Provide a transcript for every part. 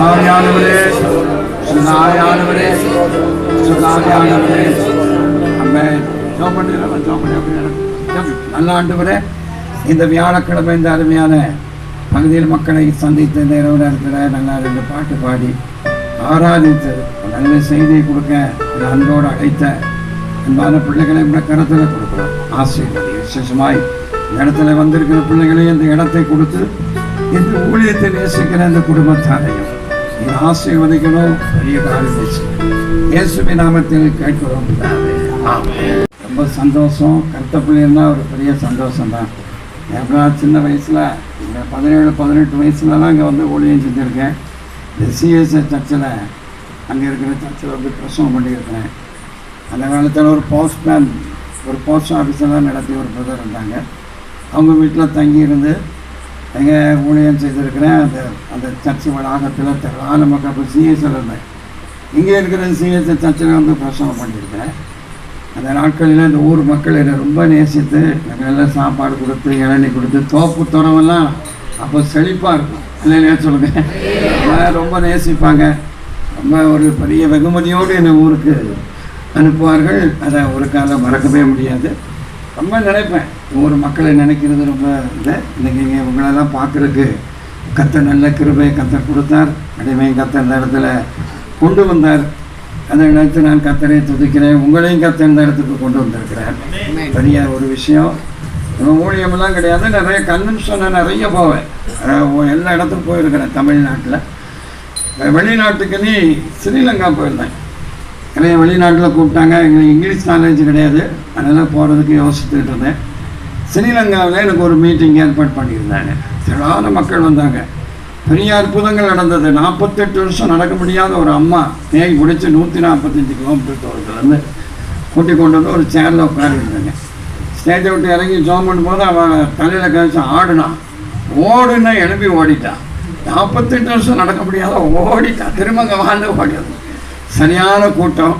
சுதாரியானவரே, சுதாரியானவரே, சுதாரியானவரே. ஆமென். ஜெபம் பண்ணுகிறோம். நல்ல ஆண்டவரே, இந்த வியாழக்கிழமை இந்த அருமையான பகுதியில் மக்களை சந்தித்து இந்த இரவு நேரத்தில் நல்லா ரெண்டு பாட்டு பாடி ஆராதித்து நல்ல செய்தியை கொடுக்க அன்போடு அழைத்த அன்பான பிள்ளைகளை இந்த கருத்தில் கொடுக்கிறோம். ஆசீர்வதி. விசேஷமாய் இந்த இடத்துல வந்திருக்கிற பிள்ளைகளையும் இந்த இடத்தை கொடுத்து இந்த ஊழியத்தை நேசிக்கிற இந்த குடும்பத்தாரையும் நீ ஆசீர்வதிக்கணும். பெரிய காரியம் இயேசுவின் நாமத்தில் கேட்கிறோம். ரொம்ப சந்தோஷம். கருத்த பிள்ளைன்னா ஒரு பெரிய சந்தோஷம் தான். எப்படா சின்ன வயசில் இந்த 17-18 வயசுலலாம் இங்கே வந்து ஊழியம் செஞ்சுருக்கேன். இந்த சிஎஸ்ஐ சர்ச்சில் அங்கே இருக்கிற சர்ச்சில் வந்து பிரசவம் பண்ணியிருக்கிறேன். அந்த காலத்தில் ஒரு போஸ்ட் ஆஃபீஸெல்லாம் நடத்தி ஒரு பிரதர் இருந்தாங்க. அவங்க வீட்டில் தங்கியிருந்து எங்கே ஊழியம் செய்திருக்கிறேன். அந்த சர்ச்சு வளாகத்தில் திரளான மக்கள் இப்போ சிஎஸ்ஐயில் இருந்தேன். இங்கே இருக்கிற சிஎஸ்ஐ சர்ச்சில் வந்து பிரசவம் பண்ணியிருக்கிறேன். அந்த நாட்களில் இந்த ஊர் மக்கள் என்னை ரொம்ப நேசித்து எனக்கு எல்லாம் சாப்பாடு கொடுத்து இளநீ கொடுத்து தோப்பு துறவெல்லாம் அப்போ செழிப்பாக இருக்கும். இல்லையா சொல்லுங்கள். ரொம்ப நேசிப்பாங்க. ரொம்ப ஒரு பெரிய வெகுமதியோடு என்னை ஊருக்கு அனுப்புவார்கள். அதை ஒரு காலம் மறக்கவே முடியாது. ரொம்ப நினைப்பேன். ஊர் மக்களை நினைக்கிறது ரொம்ப இது. இன்றைக்கி இங்கே உங்களெல்லாம் பார்க்குறதுக்கு கத்த நல்ல கிருபை கத்த கொடுத்தார். அடிமை கத்த இந்த இடத்துல கொண்டு வந்தார். அதை நினைத்து நான் கத்தரை துதிக்கிறேன். உங்களையும் கத்த இந்த இடத்துக்கு கொண்டு வந்திருக்கிறேன். பெரிய ஒரு விஷயம். ஊழியமெல்லாம் கிடையாது. நிறைய கன்வென்ஷன் நிறைய போவேன். எல்லா இடத்துக்கும் போயிருக்கிறேன். தமிழ்நாட்டில், வெளிநாட்டுக்கு நீ ஸ்ரீலங்கா போயிருந்தேன். நிறைய வெளிநாட்டில் கூப்பிட்டாங்க. எங்களுக்கு இங்கிலீஷ் நாலேஜ் கிடையாது. அதனால் போகிறதுக்கு யோசிச்சுட்டு இருந்தேன். ஸ்ரீலங்காவில் எனக்கு ஒரு மீட்டிங் ஏற்பாடு பண்ணியிருந்தாங்க. திரளான மக்கள் வந்தாங்க. பெரிய அற்புதங்கள் நடந்தது. 48 வருஷம் நடக்க முடியாத ஒரு அம்மா பேய் பிடிச்சி 145 கிலோமீட்டர் தூரத்துலேருந்து கூட்டி கொண்டு வந்து ஒரு சேரில் உட்காந்துருந்தாங்க. ஸ்டேஜை விட்டு இறங்கி ஜோம் பண்ணும்போது அவன் தலையில் கழிச்சு ஓடுன்னா எழுப்பி ஓடிட்டான். 48 வருஷம் நடக்க முடியாத ஓடிட்டான். திரும்ப வாழ்ந்து ஓடியது. சரியான கூட்டம்.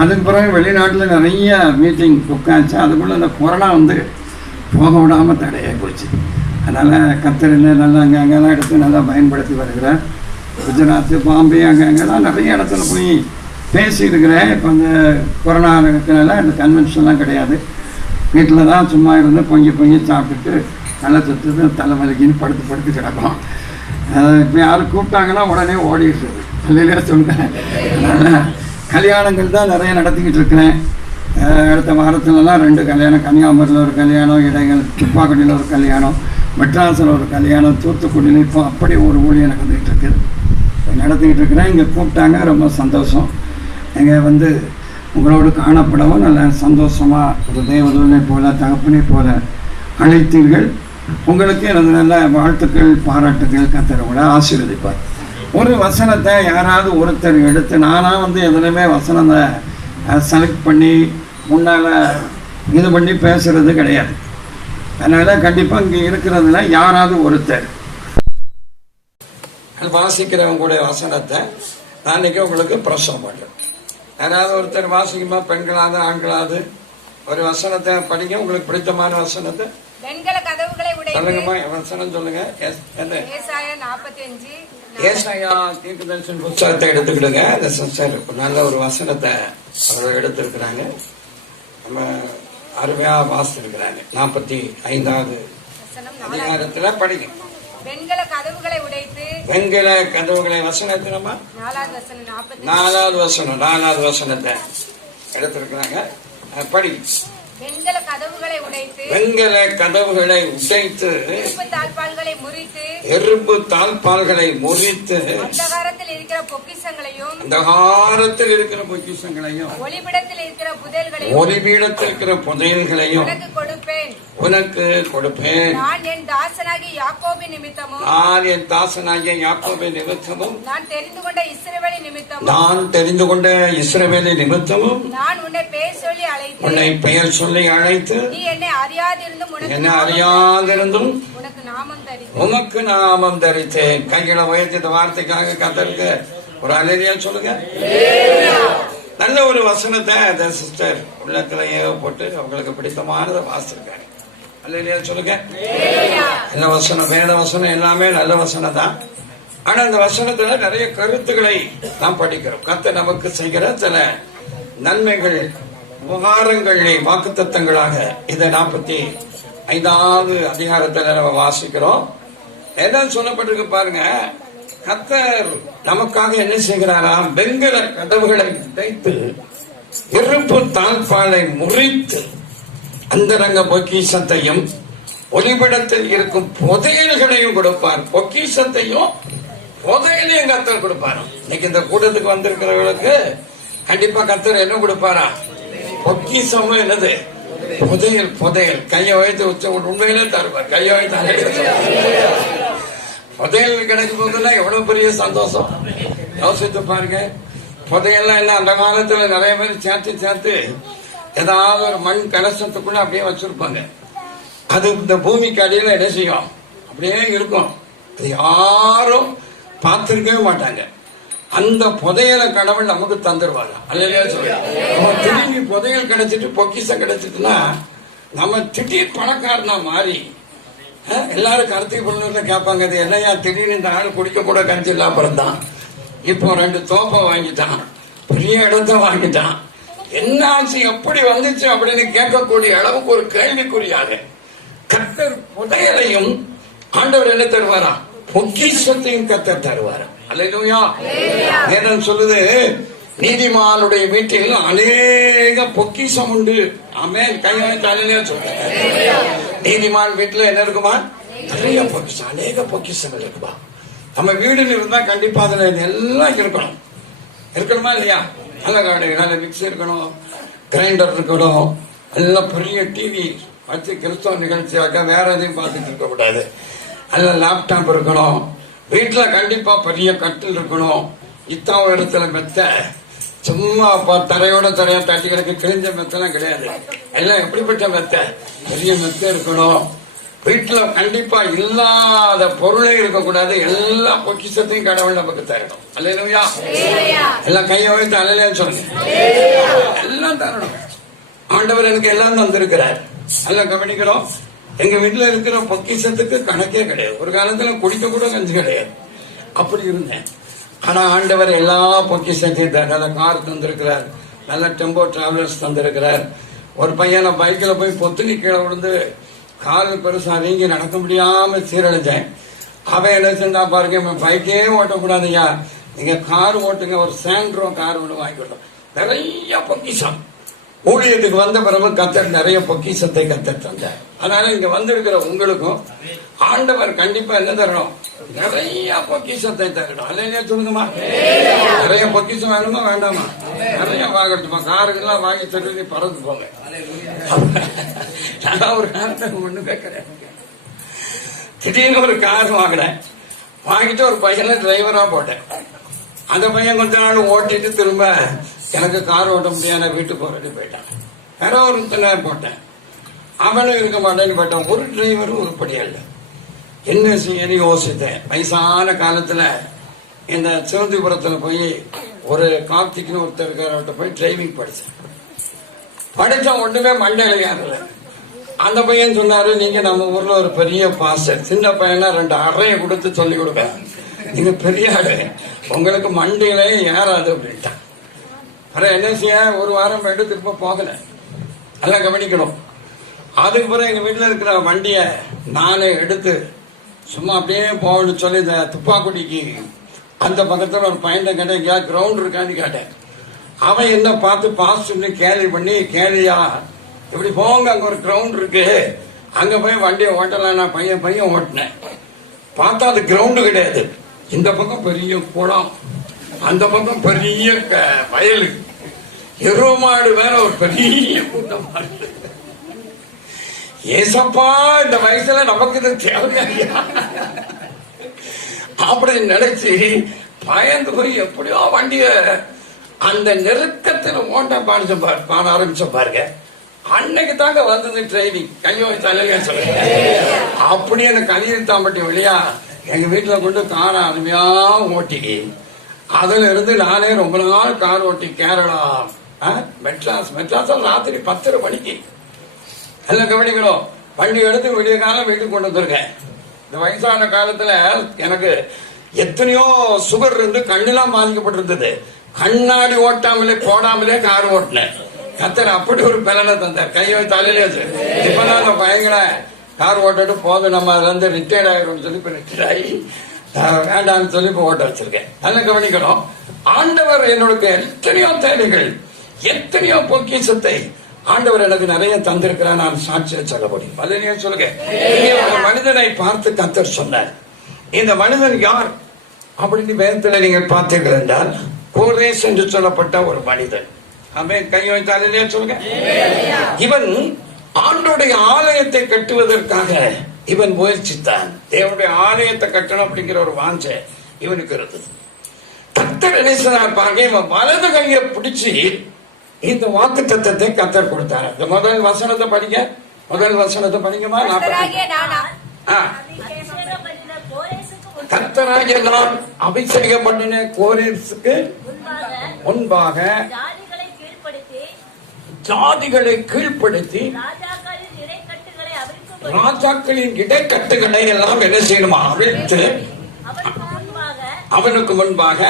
அதுக்கு பிறகு வெளிநாட்டில் நிறைய மீட்டிங் உட்காந்துச்சு. அதுக்குள்ளே இந்த கொரோனா வந்து போக விடாமல் தடையாக போச்சு. அதனால் கத்தரில் நல்லா அங்கெல்லாம் எடுத்து நல்லா பயன்படுத்தி வருகிறேன். குஜராத்து, பாம்பே அங்கெல்லாம் நிறைய இடத்துல போய் பேசியிருக்கிறேன். இப்போ அந்த கொரோனா இருக்கிறனால இந்த கன்வென்ஷன்லாம் கிடையாது. வீட்டில் தான் சும்மா இருந்து பொங்கி சாப்பிட்டுட்டு நல்லா சுற்றுது தலைவலிக்குன்னு படுத்து கிடக்கும். இப்போ யாரும் கூப்பிட்டாங்கன்னா உடனே ஓடிடுறது. இல்லையா சொல்கிறேன். அதனால் கல்யாணங்கள் தான் நிறைய நடத்திக்கிட்டு இருக்கிறேன். அடுத்த வாரத்துலலாம் 2 கல்யாணம். கன்னியாகுமரியில் ஒரு கல்யாணம், இடைகள் துப்பாக்குடியில் ஒரு கல்யாணம், மெட்ராஸில் ஒரு கல்யாணம், தூத்துக்குடியில் இப்போ அப்படி ஒரு ஊழியம் நடத்திக்கிட்டு இருக்கிறேன். இங்கே கூப்பிட்டாங்க. ரொம்ப சந்தோஷம். இங்கே வந்து உங்களோடு காணப்படவும் நல்ல சந்தோஷமாக ஒரு தேவதூனை போல தகப்பனை போல அழைத்தீர்கள். உங்களுக்கு எனது நல்ல வாழ்த்துக்கள், பாராட்டுகள். கத்தரை ஆசீர்வதிப்பார். ஒரு வசனத்தை யாராவது ஒருத்தர் எடுத்து, நானாக வந்து எதுலையுமே வசனத்தை செலக்ட் பண்ணி முன்னால் இது பண்ணி பேசுகிறது கிடையாது. அதனால் கண்டிப்பாக இங்கே இருக்கிறதுல யாராவது ஒருத்தர் வாசிக்கிறவங்க கூட வசனத்தை நான் இன்னைக்கு உங்களுக்கு பிரசவம் பண்ணுறேன். யாராவது ஒருத்தர் வாசிக்குமா? பெண்களாவது ஆண்களாவது ஒரு வசனத்தை படிங்க. உங்களுக்கு பிடித்தமான வசனத்தை சொல்லுங்கம்மா. வசனம் சொல்லுங்க. ஏசாயா தீர்க்கதரிசன புத்தகத்தை எடுத்துக்கிடுங்க. அந்த சிஸ்டர் நல்ல ஒரு வசனத்தை அவர்கள் எடுத்திருக்கிறாங்க. நம்ம அருமையா வாசித்திருக்கிறாங்க. 45வது அதிகாரத்துல படிங்க. வெண்கல கதவுகளை வசனத்தினமா 4வது வசனத்தை எடுத்திருக்கிறாங்க. படி. வெண்கல கதவுகளை உடைத்து எறும்பு தாழ்பால்களை முறித்து அந்தகாரத்தில் இருக்கிற பொக்கிஷங்களையும் ஒளிபீடத்தில் இருக்கிற புதையல்களையும் உனக்கு கொடுப்பேன். நான் என் தாசனாகிய யாக்கோபின் நிமித்தமும் நான் தெரிந்து கொண்ட இஸ்ரவேலின் நிமித்தமும் நான் உன்னை பெயர் சொல்லி அழைத்து நீ என்னை அறியாதிருந்தும் உமக்கு நாமம் தரித்தேன். கைகளை உயர்த்தி இந்த வார்த்தைக்காக கத்தருக்கு ஒரு அல்லேலூயா சொல்லுங்க. நல்ல ஒரு வசனத்தை அந்த சிஸ்டர் உள்ளத்துல ஏவப்பட்டு அவங்களுக்கு பிடித்தமானதை வாசிச்சிருக்காங்க. அல்லேலூயா சொல்லுங்க. நல்ல வசனம், வேத வசனம் எல்லாமே நல்ல வசனம் தான். ஆனா அந்த வசனத்துல நிறைய கருத்துக்களை நாம் படிக்கிறோம். கர்த்தர் நமக்கு செய்கிற சில நன்மைகள், உபகாரங்களை வாக்குத்தத்தங்களாக இதை 45வது அதிகாரத்துல நம்ம வாசிக்கிறோம். என்ன சொல்லப்பட்டிருக்கு பாருங்க. கர்த்தர் நமக்காக என்ன செய்கிறாராம்? வெண்கல கதவுகளை உடைத்து, இருப்பு தாழ்பாலை முறித்து, அந்தரங்க பொக்கிஷத்தையும் ஒளிபிடத்தில் இருக்கும் புதையல்களையும் கொடுப்பார். பொக்கிஷத்தையும் புதையலையும் கர்த்தர் கொடுப்பாரு. இன்னைக்கு இந்த கூட்டத்துக்கு வந்திருக்கிறவர்களுக்கு கண்டிப்பா கர்த்தர் என்ன கொடுப்பாரா? பொக்கிஷம். என்னது? புதையல். புதையல் கையை வைத்து உச்ச உண்மையிலே தருவார். கையை வைத்து புதையல் கிடைக்கும் போதுலாம் எவ்வளவு பெரிய சந்தோஷம் யோசித்து பாருங்க. புதையெல்லாம் என்ன, அந்த காலத்துல நிறைய பேர் சேர்த்து ஏதாவது ஒரு மண் கலசத்துக்குள்ள அப்படியே வச்சிருப்பாங்க. அது இந்த பூமிக்கு அடியில என்ன செய்யும்? அப்படியே இருக்கும். அது யாரும் பார்த்திருக்கவே மாட்டாங்க. அந்த புதையலை கடவுள் நமக்கு தந்துருவாங்க. அல்லையா சொல்லுங்க. திரும்பி புதையல் கிடைச்சிட்டு பொக்கிஷம் கிடைச்சிட்டுன்னா நம்ம திடீர் பணக்காரனா மாறி எல்லாரும் கருத்துக்கு பொண்ணு கேட்பாங்க, அது என்னையா திடீர்னு இந்த ஆள் குடிக்க கூட கிடைச்சிடலாம் பிறந்தான், இப்போ 2 தோப்பை வாங்கிட்டான், பெரிய இடத்த வாங்கிட்டான், என்ன ஆச்சு, எப்படி வந்துச்சு அப்படின்னு கேட்கக்கூடிய அளவுக்கு ஒரு கேள்விக்குறியாக கர்த்தர் புதையலையும் ஆண்டவர் என்ன தருவாரா? பொக்கிஷத்தையும் கர்த்தர் தருவாரா? அல்லேலூயா. வேதம் சொல்லுது, நீதிமானுடைய வீட்டில் அநேக பொக்கிஷம் உண்டு. ஆமென். கையாலே சொல்றேன். நீதிமான் வீட்டுல என்ன இருக்குமா? நிறைய பொக்கிஷம், அநேக பொக்கிஷங்கள் இருக்குமா. நம்ம வீடுன்னு இருந்தா கண்டிப்பா அதுல எல்லாம் இருக்கணும். இருக்கணுமா இல்லையா? நல்ல காடு, நல்ல மிக்சி இருக்கணும், கிரைண்டர் இருக்கணும், எல்லாம் பெரிய டிவி வச்சு கிறிஸ்தவ நிகழ்ச்சியாக வேற எதையும் பார்த்துட்டு இருக்க கூடாது. நல்ல லேப்டாப் இருக்கணும். வீட்டுல கண்டிப்பா பெரிய கட்டில் இருக்கணும். இத்தனை இடத்துல மெத்த, சும்மா தரையோட தரையா தட்டி கிடக்கு கிழிஞ்ச மெத்தெல்லாம் கிடையாது. எல்லாம் எப்படிப்பட்ட மெத்த? பெரிய மெத்த இருக்கணும். வீட்டுல கண்டிப்பா இல்லாத பொருளே இருக்கக்கூடாது. எல்லா பொக்கிஷத்தையும் கடவுள் நமக்கு தரணும். அல்லேலூயா. எல்லாம் கையை வைத்து அல்லேலூயா சொல்லுங்க. எல்லாம் தரணும். ஆண்டவர் எனக்கு எல்லாம் தந்திருக்கிறார். எல்லாம் கவனிக்கிறோம். எங்க வீட்டுல இருக்கிற பொக்கிஷத்துக்கு கணக்கே கிடையாது. ஒரு காலத்துல குடிக்க கூட கஞ்சி கிடையாது. அப்படி இருந்தேன். ஆனா ஆண்டவர் எல்லா பொக்கிஷத்தையும் நல்ல கார் தந்திருக்கிறார், நல்ல டெம்போ டிராவலர்ஸ் தந்திருக்கிறார். ஒரு பையனை பைக்கில் போய் பொத்துனி கீழே விழுந்து கால் பெருசா நீங்கி நடக்க முடியாம சீரழிஞ்சேன். அவன் என்ன செஞ்சா பாருங்க, பைக்கே ஓட்டக்கூடாதுயா, நீங்க கார் ஓட்டுங்க, ஒரு சாண்ட்ரோ கார் ஒன்று வாங்கி கொடுத்தோம். நிறைய பொக்கிஷம். ஊழியத்துக்கு வந்த பிறகு கர்த்தர் நிறைய பொக்கிஷத்தை கர்த்தர் தந்தார். அதனால இங்க வந்திருக்கிற உங்களுக்கும் ஆண்டவர் கண்டிப்பா என்ன தரணும்? நிறைய பொக்கிஷத்தை தரணும். அல்லையா சொல்லுங்கம்மா. நிறைய பொக்கிஷம் வேணுமா வேண்டாமா? நிறைய வாங்கட்டுமா. காருக்கெல்லாம் வாங்கி தருவி பறந்து போங்க. நான் ஒரு காலத்துல ஒண்ணு கேட்கிறேன். திடீர்னு ஒரு கார் வாங்கினேன். வாங்கிட்டு ஒரு பையனை டிரைவரா போட்டேன். அந்த பையன் கொஞ்ச நாள் ஓட்டிட்டு திரும்ப எனக்கு கார் ஓட்ட முடியாத வீட்டுக்கு போறேன்னு போயிட்டான். வேற ஒருத்தனை போட்டேன். அவனும் இருக்க மாட்டேன்னு போயிட்டான். ஒரு டிரைவரும் உருப்படியா இல்லை. என்ன செய்ய யோசித்தேன். வயசான காலத்துல இந்த சிவந்திபுரத்துல போய் ஒரு கார்த்திக்னு ஒருத்தர் இருக்கிறவர்கிட்ட போய் டிரைவிங் படிச்சேன். படிச்ச ஒண்ணுமே மண்டையில ஏறல. அந்த பையன் சொன்னாரு, நீங்க நம்ம ஊர்ல ஒரு பெரிய பாஸ்டர், சின்ன பையனா 2 அறையை கொடுத்து சொல்லி கொடுப்பேன், நீங்க பெரிய ஆளு, உங்களுக்கு மண்டையிலே ஏறாது அப்படின்ட்டான். அப்புறம் என்ன செய்ய, ஒரு வாரம் போயிட்டு திரும்ப போகல. எல்லாம் கவனிக்கணும். அதுக்கு பிறகு எங்க வீட்டுல இருக்கிற வண்டிய நானே எடுத்து சும்மா அப்படியே போகணும்னு சொல்லி இந்த துப்பாக்குடிக்கு அந்த பக்கத்துல ஒரு பையன் கேட்டேன், எங்கேயா கிரவுண்ட் இருக்கான்னு கேட்டேன். அவன் என்ன பார்த்து பாஸ்ட்னு கேள்வி பண்ணி, கேளியா இப்படி போங்க, அங்க ஒரு கிரவுண்ட் இருக்கு, அங்க போய் வண்டியை ஓட்டலாம். நான் பையன் ஓட்டினேன். பார்த்தா அது கிரவுண்டு கிடையாது. இந்த பக்கம் பெரிய குளம், அந்த பக்கம் பெரிய வயலு, எருமாடு வேற ஒரு பெரிய கூட்டமா இருக்கு. ஏசப்பா, இந்த வயசுல நமக்கு இது தேவையா அப்படி நினைச்சு பயந்து போய் எப்படியோ வண்டிய அந்த நெருக்கத்தில் ஓட்ட பாட ஆரம்பிச்ச பாருங்க. அன்னைக்கு தாங்க வந்தது டிரைவிங். கையோ தலையில சொல்லுங்க. அப்படி அந்த கலியத்தாம்பட்டி வழியா எங்க வீட்டுல கொண்டு காரை அருமையா ஓட்டி, அதுல இருந்து நானே ரொம்ப நாள் கார் ஓட்டி கேரளா, மெட்ராஸ் ராத்திரி 10:30 மணிக்கு எல்லாம் கவனிக்கணும். வண்டி எடுத்து விடிய காலம் வீட்டுக்கு கொண்டு வந்திருக்கேன். இந்த வயசான காலத்துல எனக்கு எத்தனையோ சுகர் இருந்து கண்ணெல்லாம் பாதிக்கப்பட்டிருந்தது. கண்ணாடி ஓட்டாமலே போடாமலே கார் ஓட்டினேன். கத்தர் அப்படி ஒரு பலனை தந்தார். கையை தலையிலே இப்பதான் பயங்கர கார் ஓட்டிட்டு போதும், நம்ம அதுல இருந்து ரிட்டையர்ட் ஆகிரும் சொல்லி இப்ப ரிட்டையர்ட் ஆகி வேண்டாம்னு சொல்லி இப்ப ஓட்ட வச்சிருக்கேன். நல்லா கவனிக்கணும். ஆண்டவர் என்னோட எத்தனையோ தேவைகள், எத்தனையோ பொக்கிஷத்தை ஆண்டவர் எனக்கு நிறைய தந்திருக்கிறார். நான் சாட்சியை சொல்ல முடியும். அல்லையா சொல்லுங்க. ஒரு மனிதனை பார்த்து கத்தர் சொன்னார். இந்த மனிதன் யார் அப்படின்னு வேதத்தில் நீங்கள் பார்த்தீர்கள் என்றால் கோரேஸ் என்று சொல்லப்பட்ட ஒரு மனிதன். அவன் கை வைத்தாலே சொல்லுங்க. இவன் ஆண்டோடைய ஆலயத்தை கட்டுவதற்காக இவன் முயற்சித்தான். தேவனுடைய ஆலயத்தை கட்டணும் அப்படிங்கிற ஒரு வாஞ்சை இவனுக்கு இருந்தது. கத்தர் நினைச்சார் பாருங்க, இவன் வலது கையை பிடிச்சி இந்த வாக்கு தத்தத்தை கத்தர் கொடுத்தார். இந்த முதல் வசனத்தை படிங்க. முதல் வசனத்தை படிங்கம்மா. கர்த்தராகிய நான் அபிஷேகம் பண்ணின கோரேசுக்கு முன்பாக ஜாதிகளை கீழ்ப்படுத்தி ராஜாக்களின் இடைக்கட்டுகளை எல்லாம் என்ன செய்யணுமா அவிழ்த்து அவனுக்கு முன்பாக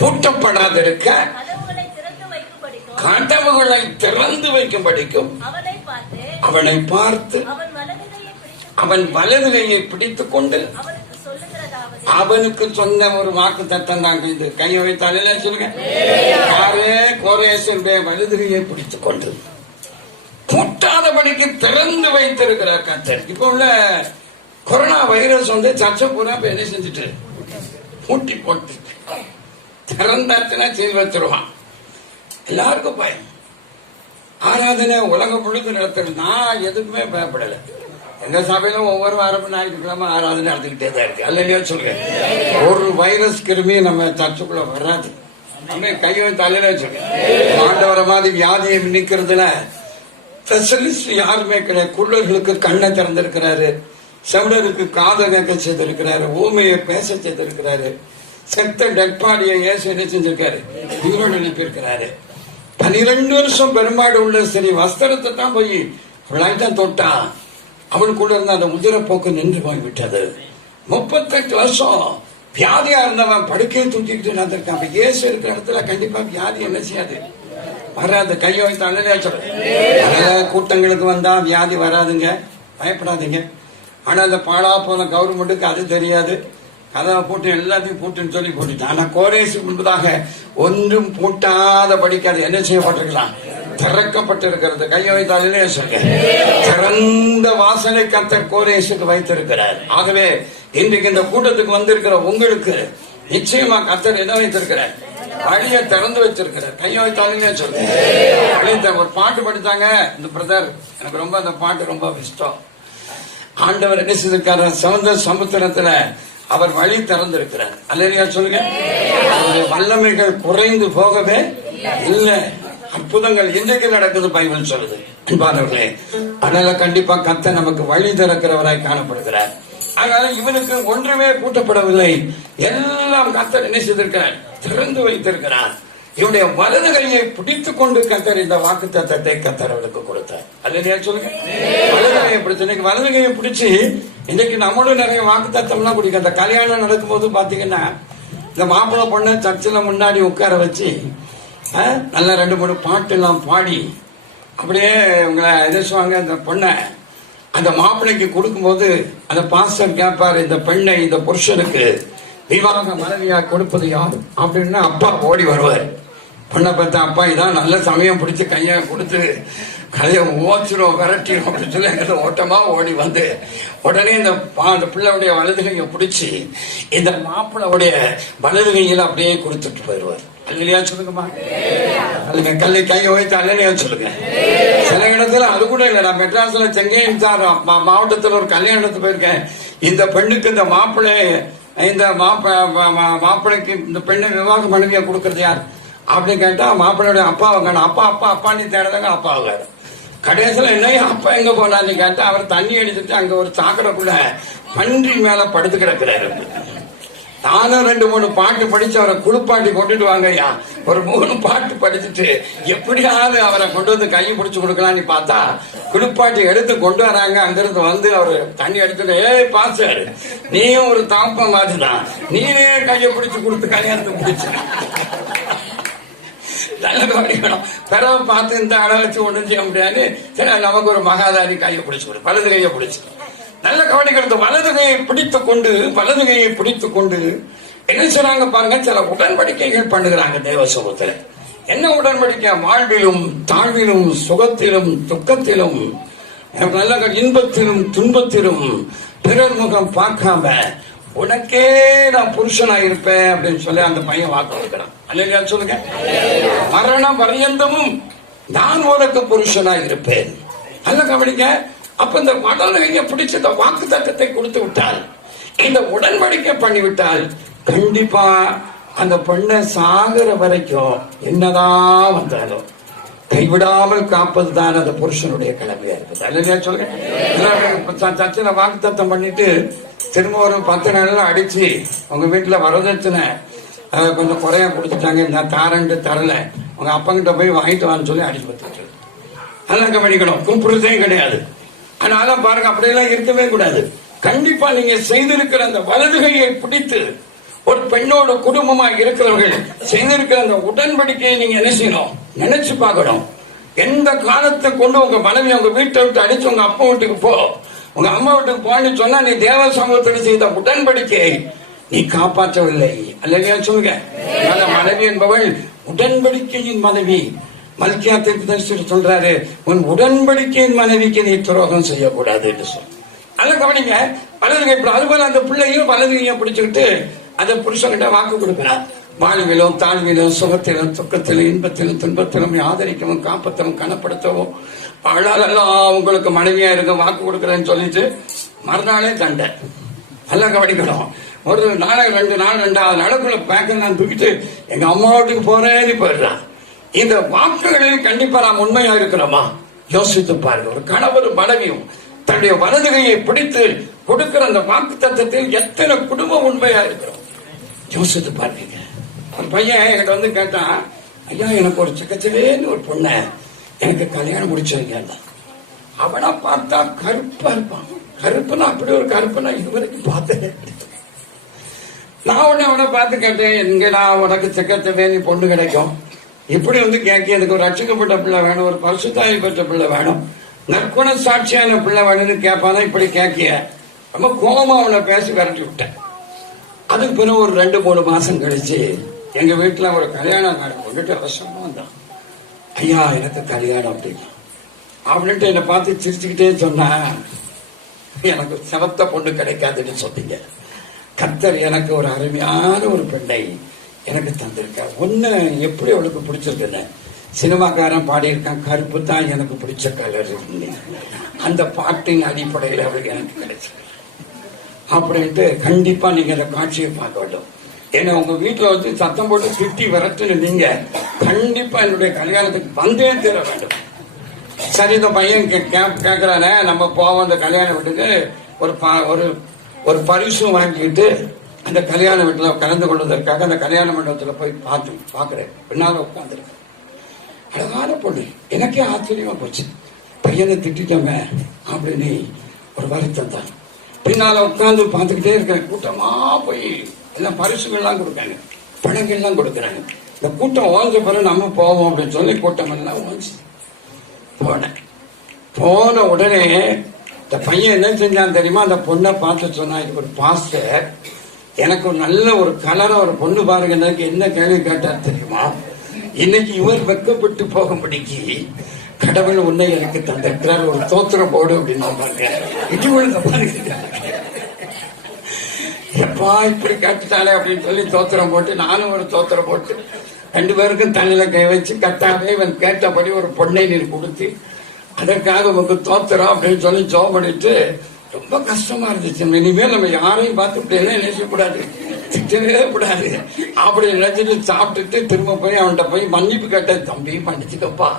பூட்டப்படாதிருக்க கதவுகளை திறந்து வைக்கும்படிக்கும் அவனை பார்த்து அவன் வலது கையை பிடித்துக் கொண்டு அவனுக்கு சொன்ன ஒரு வாக்கு தத்தம் தாங்க. இது கையை வைத்தாலே சொல்லுங்க. யாரே கோரேசனுடைய வலது கையை பிடித்துக் கொண்டு பூட்டாதபடிக்கு திறந்து வைத்திருக்கிறார் கர்த்தர். இப்ப உள்ள கொரோனா வைரஸ் வந்து சர்ச்சை பூரா என்ன செஞ்சுட்டு பூட்டி போட்டு திறந்தாச்சுன்னா செய்து வச்சிருவான். எல்லாருக்கும் பயம். ஆராதனை உலக முழுக்க நடத்துறது. நான் எதுக்குமே பயப்படல. எங்க சபையில ஒவ்வொரு வாரமும் ஞாயிற்றுக்கிழமை ஆராதனை நடந்துகிட்டே தான் இருக்கு. அல்லையா சொல்லுங்க. ஒரு வைரஸ் கிருமி நம்ம சர்ச்சுக்குள்ள வராது. நம்ம கையை தலையில சொல்லுங்க. ஆண்டவர மாதிரி வியாதியை நிக்கிறதுல ஸ்பெஷலிஸ்ட் யாருமே கிடையாது. குள்ளர்களுக்கு கண்ணை திறந்திருக்கிறாரு, செவிடருக்கு காதை கேட்க செய்திருக்கிறாரு, ஊமையை பேச செய்திருக்கிறாரு, செத்த டெட் பாடியை ஏசு என்ன செஞ்சிருக்காரு, உயிரோடு அனுப்பியிருக்கிறாரு. 12 வருஷம் பெருமாடு உள்ள சரி வஸ்திரத்தை தான் போய் தான் தொட்டான். அவனுக்குள்ள இருந்த அந்த உதிரப்போக்கு நின்று போய்விட்டது. 38 வருஷம் வியாதியா இருந்தவன் படுக்கையை தூக்கிட்டு நடந்திருக்கான். இயேசு இருக்கிற இடத்துல கண்டிப்பா வியாதி என்ன செய்யாது, வராது. கையை வைத்து அண்ணனே சொல்றேன். கூட்டங்களுக்கு வந்தா வியாதி வராதுங்க, பயப்படாதீங்க. ஆனா அந்த பாழா போன கவர்மெண்ட்டுக்கு அது தெரியாது. கதவை போட்டு எல்லாத்தையும் பூட்டுன்னு சொல்லி போட்டுட்டான். ஆனா கோரேசு முன்பதாக ஒன்றும் பூட்டாத படிக்க அது என்ன செய்யப்பட்டிருக்கலாம், திறக்கப்பட்டிருக்கிறது. கையை வைத்தாலே சொல்லுங்க. திறந்த வாசனை கர்த்தர் கோரேசுக்கு வைத்திருக்கிறார். ஆகவே இன்றைக்கு இந்த கூட்டத்துக்கு வந்திருக்கிற உங்களுக்கு நிச்சயமா கர்த்தர் என்ன வைத்திருக்கிறார், வழியை திறந்து வச்சிருக்கிறார். கையை வைத்தாலே சொல்லுங்க. ஒரு பாட்டு படித்தாங்க இந்த பிரதர், எனக்கு ரொம்ப அந்த பாட்டு ரொம்ப இஷ்டம். ஆண்டவர் என்ன செய்திருக்காரு, சமுத்திர சமுத்திரத்துல அவர் வழி திறந்திருக்கிறார். அல்லையா சொல்லுங்க. அவருடைய வல்லமைகள் குறைந்து போகவே இல்லை. அற்புதங்கள் இன்றைக்கு நடக்குது பைபிள் சொல்லுது. அன்பானவர்களே, அதனால கண்டிப்பா கர்த்தர் நமக்கு வழி திறக்கிறவராய் காணப்படுகிறார். அதனால இவனுக்கு ஒன்றுமே பூட்டப்படவில்லை. எல்லாம் கர்த்தர் என்ன செய்திருக்கிறார், திறந்து வைத்திருக்கிறார். இவனுடைய வலது கையை பிடித்துக் கொண்டு கர்த்தர் இந்த வாக்கு தத்தத்தை கர்த்தர் அவளுக்கு கொடுத்தார். அல்லையா சொல்லுங்க. வலது கையை பிடிச்சு இன்னைக்கு வலது கையை பிடிச்சு இன்னைக்கு நம்மளும் நிறைய வாக்கு தத்தம்லாம் குடிக்க. அந்த கல்யாணம் நடக்கும் போது பாத்தீங்கன்னா இந்த மாப்பிள்ளை பொண்ணு சர்ச்சில் முன்னாடி உட்கார வச்சு நல்லா 2-3 பாட்டு எல்லாம் பாடி அப்படியே உங்களை எதிர்சுவாங்க. அந்த பொண்ணை அந்த மாப்பிள்ளைக்கு கொடுக்கும் போது அந்த பாஸ்டர் கேட்பாரு, இந்த பெண்ணை இந்த புருஷனுக்கு விவாக மனைவியா கொடுப்பது யார் அப்படின்னு அப்பா ஓடி வருவார். பொண்ணை பார்த்தா அப்பா இதான் நல்ல சமயம் பிடிச்சி கையை கொடுத்து கையை ஓச்சிரும் விரட்டிடும் அப்படின்னு சொல்லி எங்கிட்ட ஓட்டமா ஓடி வந்து உடனே இந்த பிள்ளையுடைய வலது கையை பிடிச்சி இந்த மாப்பிள்ளையுடைய வலது கையில அப்படியே கொடுத்துட்டு போயிடுவார். அல்லையா சொல்லுங்கம்மா. அல்லங்க கல்லை கையை வைத்து அல்லையா சொல்லுங்க. சில இடத்துல அது கூட இல்லை. நான் மெட்ராஸ்ல செங்கேன் மாவட்டத்தில் ஒரு கல்யாணத்துக்கு போயிருக்கேன். இந்த பெண்ணுக்கு இந்த மாப்பிள்ளை இந்த மாப்பிள்ளைக்கு இந்த பெண்ணை விவாக மனைவியா கொடுக்கறது யார் அப்படின்னு கேட்டா மாப்பிள்ளையோட அப்பாவை காணும். அப்பா அப்பா அப்பான்னு தேடுதாங்க, அப்பாவை கடைசியில் என்ன அப்பா எங்க போனான்னு கேட்டா அவர் தண்ணி அடிச்சுட்டு அங்க ஒரு சாக்கடைக்குள்ள பன்றி மேல படுத்து கிடக்கிறாரு. நானும் 2-3 பாட்டு படிச்சு அவரை குளிப்பாட்டி கொண்டுட்டு வாங்க ஐயா. ஒரு 3 பாட்டு படிச்சுட்டு எப்படியாவது அவரை கொண்டு வந்து கையை பிடிச்சு கொடுக்கலான்னு பார்த்தா குளிப்பாட்டி எடுத்து கொண்டு வராங்க. அங்கிருந்து வந்து அவரு தண்ணி எடுத்துட்டு, ஏய் பாஸ்டர், நீயும் ஒரு தாப்ப மாதிரிதான், நீனே கையை பிடிச்சு கொடுத்து கல்யாணத்துக்கு பிடிச்சு நல்ல கவனிக்கணும். பிறவை பார்த்து இந்த அளவு வச்சு ஒன்றும் செய்ய முடியாது. சரி, நமக்கு ஒரு மகாதாரி கையை பிடிச்சு கொடு, வலது கையை பிடிச்சு நல்ல கவனிக்கிறது. வலது கையை பிடித்துக் கொண்டு என்ன செய்றாங்க பாருங்க, சில உடன்படிக்கைகள் பண்ணுகிறாங்க தேவ சமூகத்துல. என்ன உடன்படிக்கை? வாழ்விலும் தாழ்விலும் சுகத்திலும் துக்கத்திலும் நல்ல இன்பத்திலும் துன்பத்திலும் பிறர் முகம் பார்க்காம உனக்கே நான் புருஷனா இருப்பேன் அப்படின்னு சொல்லி அந்த பையன் வாக்கு கொடுக்கிறான். அல்லையா சொல்லுங்க. மரண பர்யந்தமும் நான் உனக்கு புருஷனா இருப்பேன். நல்ல கவனிக்க. அப்ப இந்த வடலையை பிடிச்ச இந்த வாக்கு தத்தத்தை கொடுத்து விட்டால், இந்த உடன்படிக்கை பண்ணிவிட்டால், கண்டிப்பா அந்த பெண்ணை சாகிற வரைக்கும் என்னதான் வந்தாலும் கைவிடாமல் காப்பது தான் அந்த புருஷனுடைய கடமையா இருக்குது. அல்லையா சொல்லுங்க. சச்சின வாக்கு தத்தம் பண்ணிட்டு திரும்ப ஒரு 10 நாள் அடிச்சு உங்க வீட்டுல வரதட்சணை கொஞ்சம் குறைய கொடுத்துட்டாங்க, நான் தாரண்டு தரல, உங்க அப்பங்கிட்ட போய் வாங்கிட்டு வான்னு சொல்லி அடிச்சு கொடுத்துட்டு அதெல்லாம் கவனிக்கணும். கும்பிடுறதே கிடையாது. அதனால பாருங்க, அப்படியெல்லாம் இருக்கவே கூடாது. கண்டிப்பா நீங்க செய்திருக்கிற அந்த வலதுகையை பிடித்து ஒரு பெண்ணோட குடும்பமா இருக்கிறவர்கள் செய்திருக்கிற அந்த உடன்படிக்கையை நீங்க என்ன செய்யணும், நினைச்சு பார்க்கணும். எந்த காலத்தை கொண்டு உங்க மனைவி உங்க வீட்டை விட்டு அடிச்சு உங்க அப்பா வீட்டுக்கு போ, உங்க அம்மா வீட்டுக்கு போன்னு சொன்னா நீ தேவ சமூகத்தில் செய்த உடன்படிக்கையை நீ காப்பாற்றவில்லை. அல்லையா சொல்லுங்க. மனைவி என்பவள் உடன்படிக்கையின் மனைவி. மல்கியா தீர்க்கதரிசி சொல்றாரு, உன் உடன்படிக்கையின் மனைவிக்கு நீ துரோகம் செய்யக்கூடாது என்று சொல்ல. அதை கவனிங்க. வலதுகை. அதுபோல அந்த பிள்ளையும் வலதுகையை பிடிச்சுக்கிட்டு அந்த புருஷன்கிட்ட வாக்கு கொடுக்கிறார். வாழ்விலும் தாழ்விலும் சுகத்திலும் துக்கத்திலும் இன்பத்திலும் துன்பத்திலும் ஆதரிக்கவும் காப்பத்தவும் கனப்படுத்தவும் அழகெல்லாம் உங்களுக்கு மனைவியா இருக்க வாக்கு கொடுக்கறேன்னு சொல்லிட்டு மறுநாளே தண்டை. நல்லா கவனிக்கணும். ஒரு நாள் 2 நாள் 2வது நாளுக்குள்ள பேக்க நான் தூக்கிட்டு எங்க அம்மா வீட்டுக்கு போறேன்னு போயிடுறான். இந்த வாக்குகளில் கண்டிப்பா நாம் உண்மையா இருக்கிறோமா யோசித்து பாருங்க. ஒரு கணவர் மனைவியும் தன்னுடைய வலதுகையை பிடித்து கொடுக்கிற அந்த வாக்கு தத்தத்தில் எத்தனை குடும்பம் உண்மையா இருக்கிறோம் யோசித்து பாருங்க. ஒரு பையன் என்கிட்ட வந்து கேட்டான், ஐயா எனக்கு ஒரு சக்கச்சவேன்னு ஒரு பொண்ணை எனக்கு கல்யாணம் முடிச்சிருக்கேன். அவனா பார்த்தா கருப்பா இருப்பான். கருப்புனா அப்படி ஒரு கருப்புனா இதுவரைக்கும் பார்த்தேன். நான் உடனே அவனை பார்த்து கேட்டேன், எங்கடா உனக்கு சக்கச்சவேன்னு பொண்ணு கிடைக்கும்? இப்படி வந்து கேட்க, எனக்கு ஒரு ரட்சிக்கப்பட்ட பிள்ளை வேணும், ஒரு பரிசுத்தாவி பெற்ற பிள்ளை வேணும், நற்குண சாட்சியான பிள்ளை வேணும்னு கேட்பானா. இப்படி கேட்கிய ரொம்ப கோபமா அவனை பேசி விரட்டி விட்டேன். அதுக்கு பிறகு ஒரு 2-3 மாசம் கழிச்சு எங்க வீட்டுல ஒரு கல்யாணம் கொண்டுட்டு அவசரமா வந்தான். ஐயா எனக்கு கல்யாணம் அப்படின்ட்டு என்னை பார்த்து சிரிச்சுக்கிட்டே சொன்னா, எனக்கு சிவத்த பொண்ணு கிடைக்காதுன்னு சொன்னீங்க. கர்த்தர் எனக்கு ஒரு அருமையான ஒரு பெண்ணை எனக்கு தந்திருக்கார். ஒன்னு எப்படி அவளுக்கு பிடிச்சிருக்குன்னு சினிமாக்காரன் பாடியிருக்கான், கருப்பு தான் எனக்கு பிடிச்ச கலர். அந்த பாட்டின் அடிப்படையில் அவளுக்கு எனக்கு கிடைச்சிருக்கு அப்படின்ட்டு. கண்டிப்பா நீங்க அந்த காட்சியை பார்க்க வேண்டும். ஏன்னா உங்க வீட்டுல வச்சு சத்தம் போட்டு திட்டி விரட்டுன்னு நீங்க கண்டிப்பா என்னுடைய கல்யாணத்துக்கு வந்தே தீர வேண்டும். சரி, இந்த பையன் கேட்கிறானே, நம்ம போவோம் அந்த கல்யாண வீட்டுக்கு. ஒரு பரிசும் வாங்கிட்டு அந்த கல்யாண வீட்டுல கலந்து கொள்வதற்காக அந்த கல்யாண மண்டபத்துல போய் பாக்குறேன். பின்னால உட்காந்துருக்கேன். அழகான பொண்ணு. எனக்கே ஆச்சரியமா போச்சு. பையனை திட்டமே அப்படின்னு ஒரு வருத்தம் தான். பின்னால உட்காந்து பார்த்துக்கிட்டே இருக்கிறேன். கூட்டமா போய் எல்லாம் பரிசுகள்லாம் கொடுக்காங்க, பணங்கள்லாம் கொடுக்குறாங்க. இந்த கூட்டம் ஓஞ்ச பிறகு நம்ம போவோம் அப்படின்னு சொல்லி கூட்டம் எல்லாம் ஓஞ்சி போனேன். போன உடனே இந்த பையன் என்ன செஞ்சான் தெரியுமா, அந்த பொண்ணை பார்த்து சொன்னா, இது ஒரு பாஸ்டர், எனக்கு ஒரு நல்ல ஒரு கலரா ஒரு பொண்ணு பாருங்க. என்ன கேள்வி கேட்டார் தெரியுமா, இன்னைக்கு இவர் வெக்கப்பட்டு போகும்படிக்கு கடவுள் உன்னை எனக்கு தந்திருக்கிறார், ஒரு தோத்திரம் போடு அப்படின்னு பாருங்க. இது பாருங்க, எப்பா இப்படி கேட்டுட்டாலே அப்படின்னு சொல்லி தோத்திரம் போட்டு, நானும் ஒரு தோத்திரம் போட்டு 2 பேருக்கும் தலையில கை வச்சு, கட்டாவே இவன் கேட்டபடி ஒரு பொண்ணை நீர் கொடுத்து அதற்காக உங்க தோத்திரம் அப்படின்னு சொல்லி ஜோம் பண்ணிட்டு ரொம்ப கஷ்டமா இருந்துச்சு. இனிமேல் நம்ம யாரையும் பார்த்து இப்படி எல்லாம் நினைச்சக்கூடாது, திட்டவே கூடாது அப்படி நினைச்சிட்டு சாப்பிட்டுட்டு திரும்ப போய் அவன்கிட்ட போய் மன்னிப்பு கேட்டேன். தம்பி மன்னிச்சுக்கப்பா,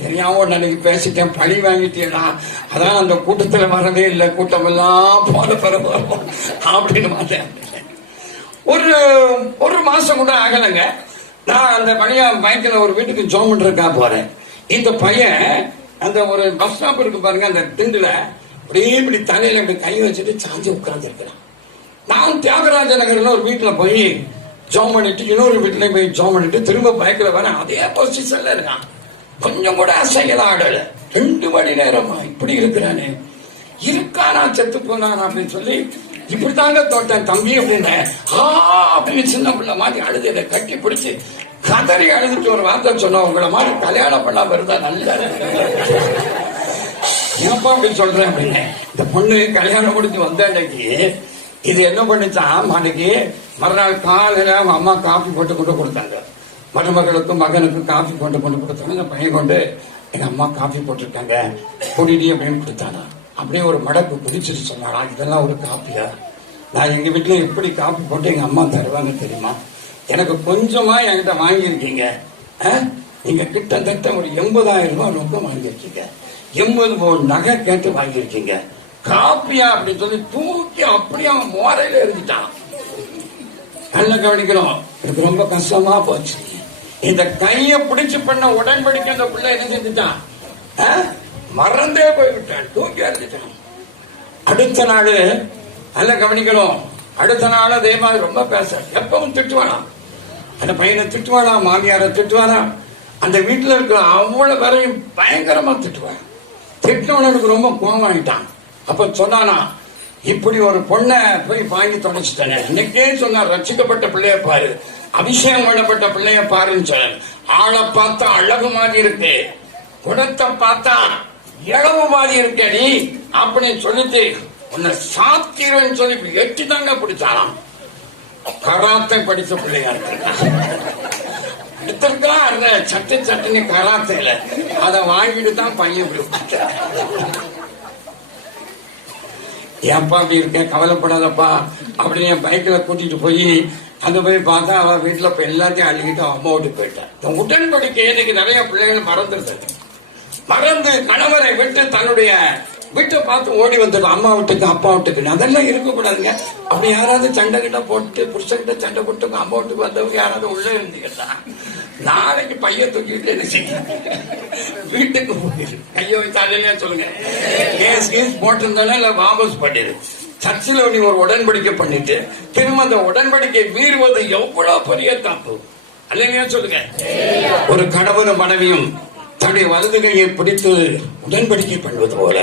தெரியாம அன்னைக்கு பேசிட்டேன், பழி வாங்கிட்டேடா, அதான் அந்த கூட்டத்துல வரவே இல்லை, கூட்டம் எல்லாம் போன பிறகு அப்படின்னு மாட்டேன். ஒரு மாசம் கூட ஆகலைங்க. நான் அந்த பைக்கில் ஒரு வீட்டுக்கு ஜோம் பண்றதுக்காக போறேன். இந்த பையன் அந்த ஒரு பஸ் ஸ்டாப் இருக்கு பாருங்க, அந்த திண்டுல அப்படியே இப்படி தலையில இப்படி கை வச்சுட்டு சாஞ்சி உட்கார்ந்து இருக்கிறான். நான் தியாகராஜ நகர்ல ஒரு வீட்டுல போய் ஜோம் பண்ணிட்டு இன்னொரு வீட்டுல போய் ஜோம் பண்ணிட்டு திரும்ப பைக்ல வரேன். அதே பொசிஷன்ல இருக்கான், கொஞ்சம் கூட அசையல ஆடல. 2 மணி நேரமா இப்படி இருக்கிறானே, இருக்கானா செத்து போனானா அப்படின்னு சொல்லி இப்படித்தாங்க தோட்டேன் தம்பி அப்படின்னு அப்படின்னு சின்ன பிள்ளை மாதிரி அழுது இதை கட்டி பிடிச்சு கதறி அழுதுட்டு ஒரு வார்த்தை சொன்ன, உங்களை மாதிரி கல்யாணம் பண்ணாம இருந்தா நல்லா ஏப்பா அப்படின்னு சொல்றேன் அப்படின்னு. இந்த பொண்ணு கல்யாணம் முடிஞ்சு வந்த அன்னைக்கு இது என்ன பண்ணிச்சான், அன்னைக்கு மறுநாள் காலையில அவங்க அம்மா காஃபி போட்டு கொண்டு கொடுத்தாங்க. மருமகளுக்கும் மகனுக்கும் காஃபி கொண்டு கொடுத்தாங்க. இந்த பையன் கொண்டு எங்க அம்மா காஃபி போட்டிருக்காங்க குடிடி அப்படின்னு கொடுத்தானா. அப்படியே ஒரு மடக்கு குடிச்சிட்டு சொன்னாடா, இதெல்லாம் ஒரு காப்பியா? நான் எங்க வீட்டுல எப்படி காப்பி போட்டு எங்க அம்மா தருவாங்க தெரியுமா? எனக்கு கொஞ்சமா என்கிட்ட வாங்கியிருக்கீங்க. நீங்க கிட்டத்தட்ட ஒரு 80,000 ரூபாய் ரொக்கம் வாங்கியிருக்கீங்க, 80 பவுன் நகை கேட்டு வாங்கியிருக்கீங்க. காப்பியா அப்படின்னு சொல்லி தூக்கி அப்படியே அவன் மோரையில எழுதிட்டான். நல்ல கவனிக்கணும், எனக்கு ரொம்ப கஷ்டமா போச்சு. இந்த கைய பிடிச்சு பண்ண உடன்படிக்கை அந்த பிள்ளை என்ன செஞ்சுட்டான், மறந்தே போய்விட்டான், தூக்கி அறிஞ்சிட்டான். அடுத்த நாள் நல்ல கவனிக்கணும், அடுத்த நாள் அதே மாதிரி ரொம்ப பேச எப்பவும் திட்டுவானா, அந்த பையனை திட்டுவானா, மாமியார திட்டுவானா, அந்த வீட்டுல இருக்கிற அவ்வளவு பேரையும் பயங்கரமா திட்டுவான். திட்டவனுக்கு ரொம்ப கோபமாயிட்டான். அப்ப சொன்னானா, இப்படி ஒரு பொண்ணை போய் வாங்கி தொலைச்சிட்டேன். இன்னைக்கே சொன்னார், ரட்சிக்கப்பட்ட பிள்ளைய பாரு, அபிஷேகம் பண்ணப்பட்ட பிள்ளைய பாருன்னு சொன்ன. ஆளை பார்த்தா அழகு மாதிரி இருக்கு, குணத்தை பார்த்தா இளவு மாதிரி இருக்கடி அப்படின்னு சொல்லிட்டு உன்னை சாத்திரன்னு சொல்லி 8 தாங்க பிடிச்சாலாம். கராத்தை படிச்ச பிள்ளையா எடுத்திருக்கலாம், சட்டுன்னு கராத்தையில அதை வாங்கிட்டு தான் பையன். ஏப்பா அப்படி இருக்கேன், கவலைப்படாதப்பா அப்படின்னு என் பைக்ல கூட்டிட்டு போய் அங்க போய் பார்த்தா அவ வீட்டுல இப்ப எல்லாத்தையும் அள்ளிக்கிட்டு அம்மா வீட்டுக்கு போயிட்டான். உடன்படிக்கை இன்னைக்கு நிறைய பிள்ளைகள் மறந்து கணவரை விட்டு தன்னுடைய வீட்டை பார்த்து ஓடி வந்துடும், அம்மா வீட்டுக்கு அப்பா வீட்டுக்கு. அதெல்லாம் இருக்கக்கூடாதுங்க. அப்படி யாராவது சண்டை கிட்ட போட்டு புருஷன்கிட்ட சண்டை போட்டு அம்மா வீட்டுக்கு வந்தவங்க யாராவது உள்ள இருந்தீங்கன்னா நாளைக்கு பையன் தூக்கிட்டு என்ன செய்ய, வீட்டுக்கு போயிரு, கையை வைத்தாலே சொல்லுங்க, கேஸ் போட்டிருந்தானே இல்ல வாபஸ் பண்ணிடு. சர்ச்சில் நீ ஒரு உடன்படிக்கை பண்ணிட்டு திரும்ப அந்த உடன்படிக்கை மீறுவது எவ்வளவு பெரிய தப்பு அல்லையா சொல்லுங்க. ஒரு கணவனும் மனைவியும் தன்னுடைய வலது கையை பிடித்து உடன்படிக்கை பண்ணுவது போல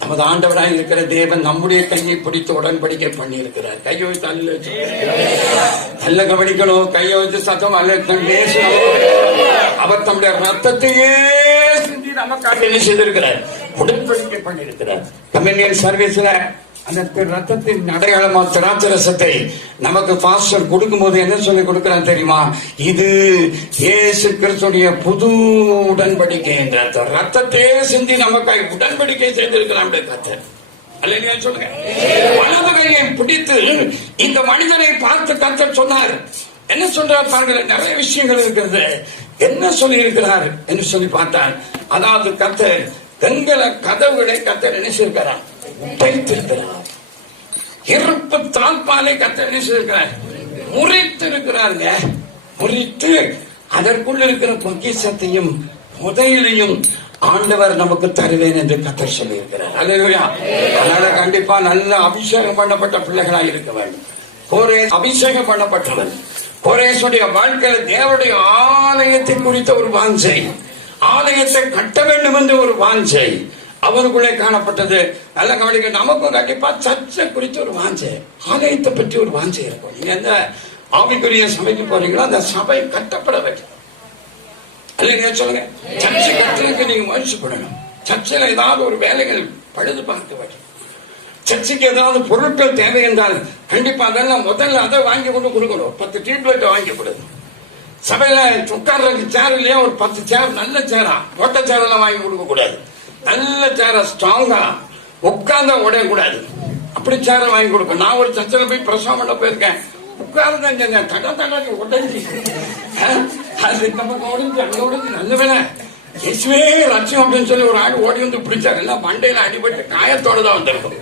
நமது ஆண்டவராக இருக்கிற தேவன் நம்முடைய கையை பிடித்து உடன்படிக்கை பண்ணி இருக்கிறார். கையை வைத்து அல்ல நல்ல கவனிக்கணும், கையை வச்சு சத்தம் அல்ல, அவர் தம்முடைய ரத்தத்தையே சிந்தி நமக்காக என்ன செய்திருக்கிறார், உடன்படிக்கை பண்ணி இருக்கிறார். கம்யூனியன் சர்வீஸ்ல அந்த ரத்தத்தின் அடையாளமா திராட்சரசத்தை நமக்கு பாஸ்டர் கொடுக்கும் போது என்ன சொல்லி கொடுக்கிறான் தெரியுமா, இது இயேசு கிறிஸ்துடைய புது உடன்படிக்கை என்ற ரத்தத்தையே சிந்தி நமக்காக உடன்படிக்கை செய்திருக்கிறான் கர்த்தர். அல்லேலூயா சொல்லுங்க. வலது கையை பிடித்து இந்த மனிதனை பார்த்து கர்த்தர் சொன்னார். என்ன சொல்றார் பாருங்க, நிறைய விஷயங்கள் இருக்கிறது. என்ன சொல்லி இருக்கிறார் என்று சொல்லி பார்த்தார். அதாவது கர்த்தர் வெண்கல கதவுகளை கர்த்தர் என்ன செய்திருக்கிறார், உடைத்திருக்கிறார். இருப்பு தாழ்பாலை கர்த்தர் என்ன செய்திருக்கிறார், முறித்து இருக்கிறாருங்க. முறித்து அதற்குள்ள இருக்கிற பொக்கிஷத்தையும் புதையலையும் ஆண்டவர் நமக்கு தருவேன் என்று கர்த்தர் சொல்லி இருக்கிறார். அல்லேலூயா. அதனால கண்டிப்பா நல்ல அபிஷேகம் பண்ணப்பட்ட பிள்ளைகளாக இருக்க வேண்டும். கோரேஸ் அபிஷேகம் பண்ணப்பட்டவன். கோரேசுடைய வாழ்க்கையில் தேவனுடைய ஆலயத்தை குறித்த ஒரு வாஞ்சை, ஆலயத்தை கட்ட வேண்டும் என்று ஒரு வாஞ்சை அவனுக்குள்ளே காணப்பட்டது. நல்ல கவனிக்க, நமக்கும் கண்டிப்பா சர்ச்சை குறித்து ஒரு வாஞ்சை, ஆலயத்தை பற்றி ஒரு வாஞ்சை இருக்கும். நீங்க எந்த ஆவிக்குரிய சபைக்கு போறீங்களோ அந்த சபை கட்டப்பட வேண்டும். அல்லைங்க சொல்லுங்க. சர்ச்சை கட்டுறதுக்கு நீங்க முயற்சி பண்ணணும். சர்ச்சையில ஏதாவது ஒரு வேலைகள் பழுது பார்க்க வேண்டும். சர்ச்சைக்கு ஏதாவது பொருட்கள் தேவை என்றால் கண்டிப்பா அதெல்லாம் முதல்ல அதை வாங்கி கொண்டு கொடுக்கணும். 10 டியூப்லைட் வாங்கி கொடுங்க. சபையில உட்கார்றதுக்கு சேர் இல்லையா, ஒரு 10 சேர், நல்ல சேரா, ஓட்ட சேர் எல்லாம் வாங்கி கொடுக்க கூடாது. நல்ல சேர ஸ்ட்ராங்கா உட்கார்ந்தா உடைய கூடாது, அப்படி சேர வாங்கி கொடுக்க. நான் ஒரு சர்ச்சில் போய் பிரசவம் பண்ண போயிருக்கேன். உட்கார்ந்து தட உடஞ்சி அது நம்ம உடஞ்சு அங்க உடஞ்சு நல்ல வேலை இயேசுவே லட்சம் அப்படின்னு சொல்லி ஒரு ஆள் ஓடி வந்து பிடிச்சாரு. எல்லாம் மண்டையில அடிபட்டு காயத்தோட தான் வந்திருக்கும்.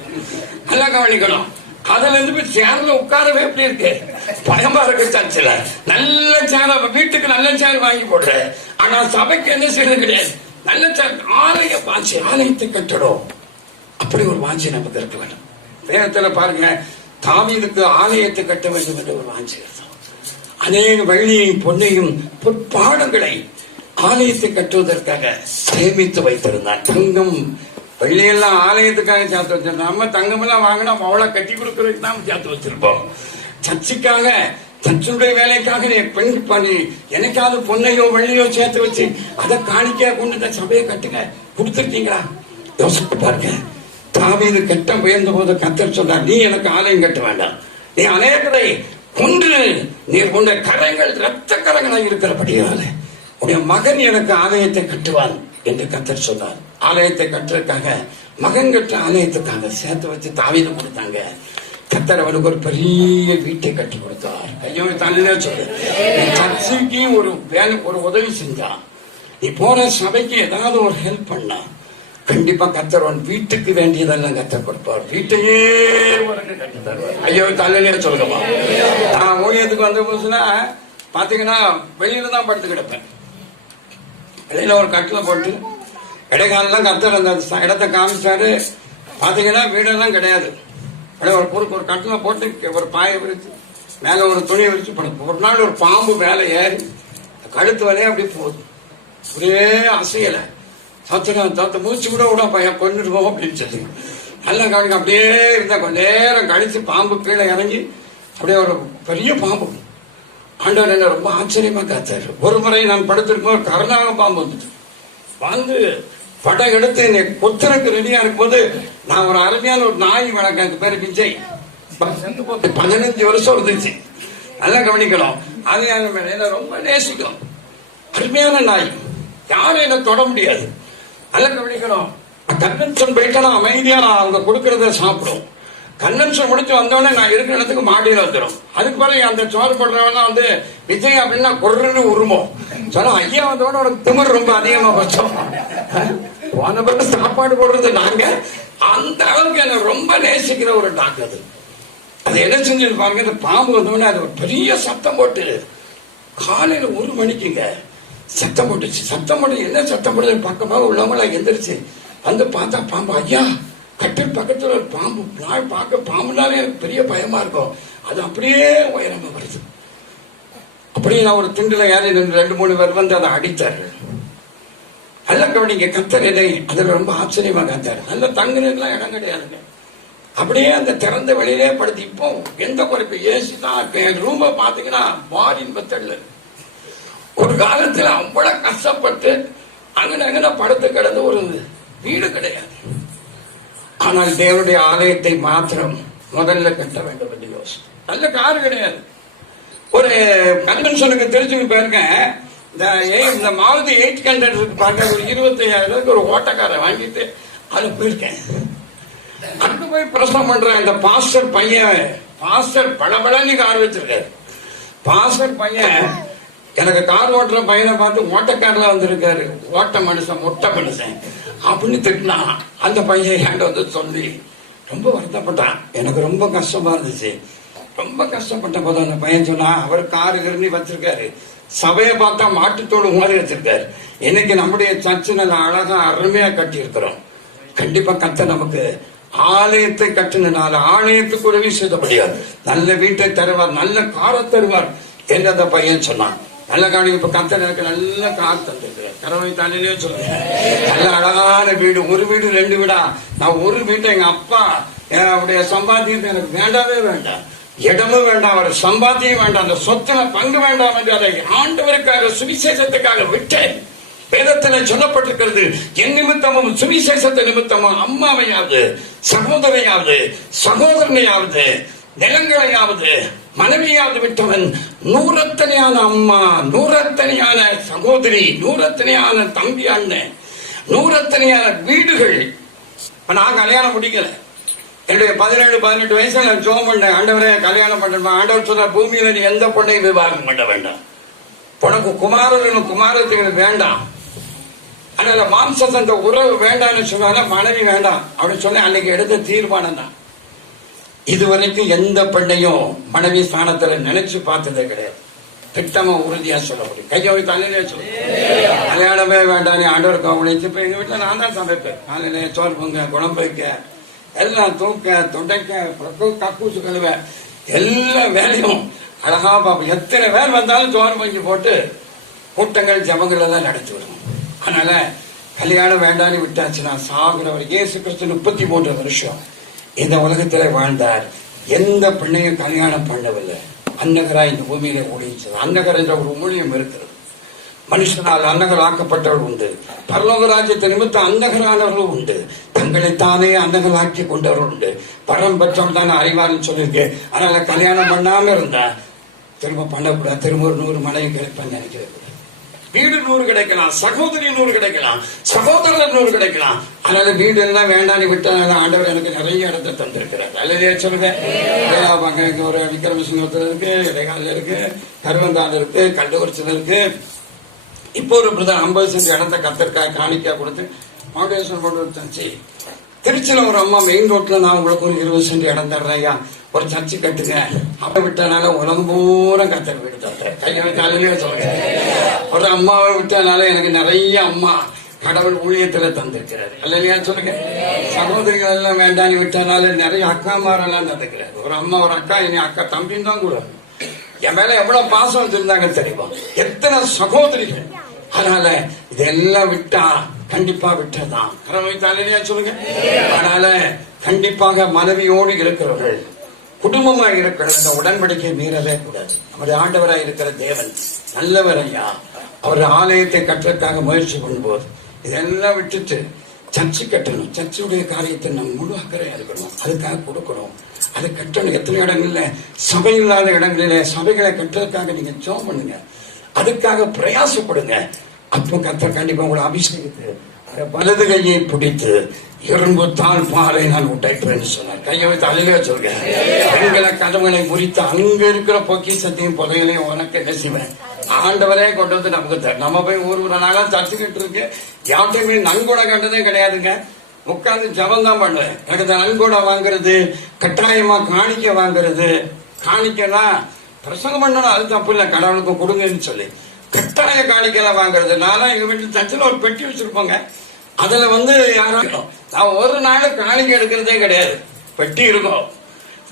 நல்லா கவனிக்கணும். அதுல இருந்து போய் சேர்ல உட்காரவே எப்படி இருக்கு, பயமா இருக்கு. சர்ச்சில் நல்ல சேர, வீட்டுக்கு நல்ல சேர் வாங்கி போடுற, ஆனா சபைக்கு என்ன செய்யறது கிடையாது. நல்ல சேர், ஆலய வாஞ்சி, ஆலயத்தை கட்டணும், அப்படி ஒரு வாஞ்சி நமக்கு இருக்க வேண்டும். வேதத்துல பாருங்க, தாவீதுக்கு ஆலயத்தை கட்ட வேண்டும் என்று ஒரு வாஞ்சி இருக்கும். அநேக வெள்ளியையும் பொன்னையும் பொற்பாடங்களை ஆலயத்தை கட்டுவதற்காக சேமித்து வைத்திருந்தார். தங்கம் வெள்ளியெல்லாம் ஆலயத்துக்காக சேர்த்து வச்சிருந்தோம். நம்ம தங்கம் எல்லாம் வாங்கினா அவளை கட்டி கொடுக்கறதுக்கு தான் சேர்த்து வச்சிருப்போம். சர்ச்சுக்காக, சர்ச்சுடைய வேலைக்காக பெண் பண்ணி எனக்காவது பொன்னையோ வெள்ளியோ சேர்த்து வச்சு அதை காணிக்கையா கொண்டு சபையை கட்டுங்க கொடுத்துருக்கீங்களா? யோசித்து பாருங்க. தாவீது கட்ட முயன்ற போது கர்த்தர் சொன்னார், நீ எனக்கு ஆலயம் கட்ட வேண்டாம், நீ அநேகரை கொன்று நீ கொண்ட கரங்கள் இரத்த கரங்களாக இருக்கிறபடியால உடைய மகன் எனக்கு ஆலயத்தை கட்டுவான் என்று கர்த்தர் சொன்னார். ஆலயத்தை கட்டுறதுக்காக, மகன் கட்ட ஆலயத்துக்காக சேர்த்து வச்சு தாவீது கொடுத்தாங்க. கர்த்தர் அவனுக்கு ஒரு பெரிய வீட்டை கட்டி கொடுத்தார். ஐயோ தள்ள சொல்லு, சர்ச்சைக்கு ஒரு உதவி செஞ்சா, நீ போற சபைக்கு ஏதாவது ஒரு ஹெல்ப் பண்ணா, கண்டிப்பா கர்த்தர் வீட்டுக்கு வேண்டியதெல்லாம் கர்த்தர் கொடுப்பார். வீட்டையே கட்டி தருவார். ஐயோ தள்ளலே சொல்லுங்கம்மா. நான் ஊழியத்துக்கு வந்த புதுசுனா பாத்தீங்கன்னா வெளியில தான் படுத்து கிடப்பேன். வெளியில ஒரு கட்டில போட்டு இடைக்காலெல்லாம் கர்த்தர் அந்த இடத்தை காமிச்சாரு. பாத்தீங்கன்னா வீடெல்லாம் கிடையாது. ஒரு கட்டில போட்டு ஒரு பாயை விரிச்சு மேல ஒரு துணி விரிச்சு படுத்து. ஒரு நாள் ஒரு பாம்பு மேல ஏறி கழுத்து வரையே அப்படி போகுது, ஒரே அசையலை. சத்து மூச்சு கூட பையன் கொண்டுடுவோம் அப்படின்னு சொல்லி நல்லா கவனிக்க. அப்படியே இருந்தா கொஞ்ச நேரம் கழிச்சு பாம்பு கீழே இறங்கி அப்படியே ஒரு பெரிய பாம்பு. ஆண்டவர் என்ன ரொம்ப ஆச்சரியமா காத்தாரு. ஒரு முறை நான் படுத்திருக்கும், ஒரு கருணாக பாம்பு வந்துட்டு வந்து படம் எடுத்து என்னை கொத்துறதுக்கு ரெடியா இருக்கும்போது, நான் ஒரு அருமையான ஒரு நாய் வழக்கு பேரு விஜய், 15 வருஷம் இருந்துச்சு. நல்லா கவனிக்கணும். அது என்ன ரொம்ப நேசிக்கும், அருமையான நாய், யாரும் என்ன தொட முடியாது. நல்லா கவனிக்கணும். கன்வென்ஷன் போயிட்டா அமைதியா நான் அவங்க கொடுக்கறத சாப்பிடும். கன்வென்ஷன் முடிச்சு வந்தோடனே நான் இருக்கிற இடத்துக்கு மாடியில் வந்துடும். அதுக்கு பிறகு அந்த சோறு போடுறவெல்லாம் விஜய் அப்படின்னா கொர்றன்னு உருமோம். சொன்னா ஐயா வந்தோட உனக்கு திமிர் ரொம்ப அதிகமா பச்சோம். போன பிறகு சாப்பாடு போடுறது நாங்க. அந்த அளவுக்கு என்ன ரொம்ப நேசிக்கிற ஒரு டாக்டர். அது என்ன செஞ்சு பாருங்க, இந்த பாம்பு வந்தோடனே அது ஒரு பெரிய சத்தம் போட்டு காலையில 1 மணிக்குங்க சத்தம் போட்டுச்சு. சத்தம் போட்டு என்ன சத்தம் போடுறது பக்கமாக உள்ளவங்கள எந்திரிச்சு வந்து பார்த்தா பாம்பு. ஐயா, கட்டில் பக்கத்துல ஒரு பாம்பு. நான் பார்க்க பாம்புனாலே எனக்கு பெரிய பயமா இருக்கும். அது அப்படியே உயரமா வருது. அப்படியே நான் ஒரு திண்டுல ஏறி 2-3 பேர் வந்து அதை அடித்தாரு. நல்ல கவனிங்க, கர்த்தர் என்னை அதுல ரொம்ப ஆச்சரியமா காத்தாரு. நல்ல தங்குறதுலாம் இடம் கிடையாதுங்க. அப்படியே அந்த திறந்த வெளியிலே படுத்து. இப்போ எந்த குறைப்பு ஏசி தான் இருக்கு. என் ரூமை பாத்தீங்கன்னா பாரின் மெத்தட்ல. ஒரு காலத்துல அவ்வளவு கஷ்டப்பட்டு அங்கன படுத்து கிடந்து ஒரு வீடு கிடையாது. ஆனால் தேவனுடைய ஆலயத்தை மாத்திரம் முதல்ல கட்ட வேண்டும் என்று யோசி. நல்ல கார் கிடையாது. ஒரு கன்வென்ஷனுக்கு திருச்சிக்கு போயிருக்கேன். இந்த மாருதி 800 இருக்கு பாருங்க, ஒரு 25,000 ஒரு ஓட்டக்காரை வாங்கிட்டு அது போயிருக்கேன். அங்க போய் பிரசவம் பண்றேன். இந்த பாஸ்டர் பையன், பாஸ்டர் பளபளன்னு கார் வச்சிருக்காரு. பாஸ்டர் பையன் எனக்கு கார் ஓட்டுற பையனை பார்த்து ஓட்டக்காரில் வந்திருக்காரு, ஓட்ட மனுஷன், மொட்டை மனுஷன் அப்படின்னு திட்டினா. அந்த பையன் என்கிட்ட வந்து சொல்லி ரொம்ப வருத்தப்பட்டான். எனக்கு ரொம்ப கஷ்டமா இருந்துச்சு. ரொம்ப கஷ்டப்பட்ட போது அந்த பையன் சொன்னா, அவர் காரு கருணி வச்சிருக்காரு, சபையை பார்த்தா மாட்டுத்தோடு மாதிரி வச்சிருக்காரு. இன்னைக்கு நம்முடைய சர்ச்சு நல்ல அழகா அருமையா கட்டி இருக்கிறோம். கண்டிப்பா கர்த்தர் நமக்கு ஆலயத்தை கட்டினால ஆலயத்துக்கு உதவி செய்ய முடியாது. நல்ல வீட்டை தருவார், நல்ல காரை தருவார் என்று அந்த பையன் சொன்னான். நல்ல கவனிங்க. இப்ப கர்த்தர் எனக்கு நல்ல கார் தந்துருக்கிறார். கரவை தானே சொல்லுங்க. நல்ல அழகான வீடு, ஒரு வீடு 2 வீடா. நான் ஒரு வீட்டை எங்க அப்பா அவருடைய சம்பாத்தியத்தை எனக்கு வேண்டாவே வேண்டாம், இடமும் வேண்டாம், அவர் சம்பாத்தியம் வேண்டாம், அந்த சொத்துல பங்கு வேண்டாம் என்று அதை ஆண்டவருக்காக சுவிசேஷத்துக்காக விட்டேன். வேதத்தில் சொல்லப்பட்டிருக்கிறது, என் நிமித்தமும் சுவிசேஷத்தை நிமித்தமும் அம்மாவையாவது சகோதரையாவது சகோதரனையாவது நிலங்களையாவது மனைவியாவது விட்டவன் 100 அம்மா, 100 சகோதரி, 100 தம்பி அண்ணன், 100 வீடுகள். நான் கல்யாணம் முடிக்கல. என்னுடைய 17-18 வயசுல நான் ஜோம் பண்ணேன். ஆண்டவரே கல்யாணம் பண்ண. ஆண்டவர் சொன்ன, பூமியில நீ எந்த பொண்ணையும் விவாகம் பண்ண வேண்டாம், உனக்கு குமாரனும் குமாரத்துக்கு வேண்டாம், அதனால மாம்சத்தை அந்த உறவு வேண்டாம்னு சொன்னால மனைவி வேண்டாம் அப்படின்னு சொன்ன. அன்னைக்கு எடுத்த தீர்மானம் தான். இதுவரைக்கும் எந்த பெண்ணையும் மனைவி ஸ்தானத்துல நினைச்சு பார்த்ததே கிடையாது. திட்டமா உறுதியா சொல்ல முடியும். கையை தலையிலே சொல்லு, கல்யாணமே வேண்டாம், நீ ஆண்டவருக்கு அவங்களுக்கு. இப்ப எங்க வீட்டுல நான் தான் சமைப்பேன். காலையில சோறு பொங்க, குழம்பு வைக்க, எல்லாம் தூக்க, தொண்டைக்க, கக்கூசு கழுவ, எல்லா வேலையும் அழகா பாப்போம். எத்தனை பேர் வந்தாலும் சோறு பொங்கி போட்டு கூட்டங்கள் ஜபங்கள் எல்லாம் நடத்தி விடும். அதனால கல்யாணம் வேண்டான்னு விட்டாச்சுன்னா சாகுறவர். இயேசு கிறிஸ்து 33 வருஷம் இந்த உலகத்துல வாழ்ந்தார். எந்த பெண்ணையும் கல்யாணம் பண்ணவில்லை. அன்னகராய் இந்த பூமியில ஊழியது. அன்னகர் என்ற ஒரு ஊழியம் இருக்கிறது. மனுஷனால் அன்னகர் ஆக்கப்பட்டவர்கள் உண்டு, பரலோக ராஜ்யத்தை நிமித்தம் அன்னகரானவர்களும் உண்டு, தங்களைத்தானே அன்னகர் ஆக்கி கொண்டவர்கள் உண்டு. பரம் பெற்றவர்கள் தானே அறிவார்னு சொல்லியிருக்கு. அதனால கல்யாணம் பண்ணாம இருந்தா திரும்ப பண்ணக்கூடாது. திரும்ப ஒரு 100 மனைவி கிடைப்பேன்னு நினைக்கிறது. வீடு 100 கிடைக்கலாம், சகோதரி 100 கிடைக்கலாம், சகோதரர் 100 கிடைக்கலாம். அதனால வீடு எல்லாம் வேண்டான்னு விட்டனால ஆண்டவர் எனக்கு நிறைய இடத்தை தந்திருக்கிறார். அல்லதே சொல்லுங்க. ஒரு விக்ரமசிங்கத்துல இருக்கு, இடைக்கால இருக்கு, கருவந்தால இருக்கு, கள்ளக்குறிச்சியில இருக்கு. இப்போ ஒரு 50 சென்ட் இடத்தை கத்திற்காக காணிக்கா கொடுத்து ஃபவுண்டேஷன் போட்டு வச்சாச்சு. திருச்சியில ஒரு அம்மா மெயின் ரோட்ல நான் உங்களுக்கு ஒரு 20 சென்ட் இடம் தர்றேயா, ஒரு சர்ச்சு கட்டுங்க. அப்ப விட்டனால உலகம் பூரா கத்தர் வீடு தர்றேன். கையிலே சொல்லுங்க. ஒரு அம்மாவை விட்டனால எனக்கு நிறைய அம்மா கடவுள் ஊழியத்துல தந்திருக்கிறாரு. இல்லையா சொல்லுங்க. சகோதரிகள் எல்லாம் வேண்டான்னு விட்டனால நிறைய அக்காமாரெல்லாம் தந்திருக்கிறாரு. ஒரு அம்மா ஒரு அக்கா, இனி அக்கா தம்பின்னு தான் கூட என் மேல எவ்வளவு பாசம் வச்சிருந்தாங்க தெரியுமா? எத்தனை சகோதரிகள். அதனால இதெல்லாம் விட்டா கண்டிப்பா விட்டதான். தலையிலையா சொல்லுங்க. அதனால கண்டிப்பாக மனைவியோடு இருக்கிறவர்கள் குடும்பமா இருக்கிற இந்த உடன்படிக்கை மீறவே கூடாது. நம்முடைய ஆண்டவராய் இருக்கிற தேவன் நல்லவர் ஐயா. அவர் ஆலயத்தை கட்டுறதுக்காக முயற்சி பண்ணும்போது இதெல்லாம் விட்டுட்டு சர்ச்சை கட்டணும். சர்ச்சையுடைய காரியத்தை நம்ம முழு அக்கறையா இருக்கணும். அதுக்காக கொடுக்கணும். அதை கட்டணும். எத்தனை இடங்கள்ல சபை இல்லாத இடங்களில சபைகளை கட்டுறதுக்காக நீங்க ஜெபம் பண்ணுங்க. அதுக்காக பிரயாசப்படுங்க. அப்போ கர்த்தர் கண்டிப்பா உங்களை அபிஷேகித்து வலது கையை பிடித்து இரும்பு தாழ் பாறை நான் உடைப்பேன்னு சொன்னார். கையை வைத்து அழுக சொல்லுங்க. பெண்களை கதவுகளை முறித்து அங்க இருக்கிற பொக்கிஷத்தையும் புதைகளையும் உனக்கு என்ன செய்வேன் ஆண்டவரே கொண்டு வந்து நமக்கு தர. நம்ம போய் ஒரு நாளா தச்சுக்கிட்டு இருக்கு. யார்ட்டையுமே நன்கொடை கண்டதே கிடையாதுங்க. உட்கார்ந்து ஜபம் தான் பண்ணுவேன். எனக்கு நன்கொடை வாங்குறது, கட்டாயமா காணிக்க வாங்குறது. காணிக்கனா பிரசங்கம் பண்ணணும், அது தப்பு இல்லை. கடவுளுக்கு கொடுங்கன்னு சொல்லி கட்டாய காணிக்கலாம் வாங்குறது. நானும் எங்க வீட்டு தச்சுல ஒரு பெட்டி வச்சிருப்போங்க. அதுல யாரும் நான் ஒரு நாள் காணிக்கை எடுக்கிறதே கிடையாது. பெட்டி இருக்கும்.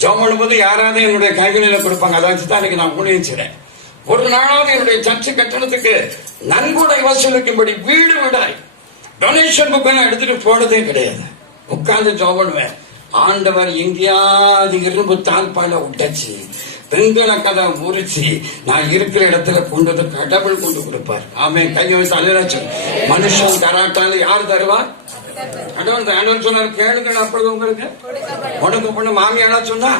ஜெபம் பண்ணும்போது யாராவது என்னுடைய கைகளில கொடுப்பாங்க. அதை வச்சுதான் இன்னைக்கு நான் ஊழியச்சிறேன். ஒரு நாளாவது என்னுடைய சர்ச்சை கட்டணத்துக்கு நன்கொடை வசூலிக்கும்படி வீடு விடாய் டொனேஷன் புக் எல்லாம் எடுத்துட்டு போனதே கிடையாது. உட்கார்ந்து ஜெபம் பண்ணுவேன். ஆண்டவர் எங்கேயாவது இரும்பு தாழ்பால உடைச்சு பெண்களை கதை முறிச்சு நான் இருக்கிற இடத்துல கொண்டு வந்து கடவுள் கொண்டு கொடுப்பார். ஆமே. கையை வச்சு அழுதாச்சு. மனுஷன் கராட்டால யாரு தருவார்? கடவுள். ஆண்டவர் சொன்னார் கேளுங்க அப்பொழுது உங்களுக்கு உனக்கு பொண்ணு மாமியாரா சொன்னா,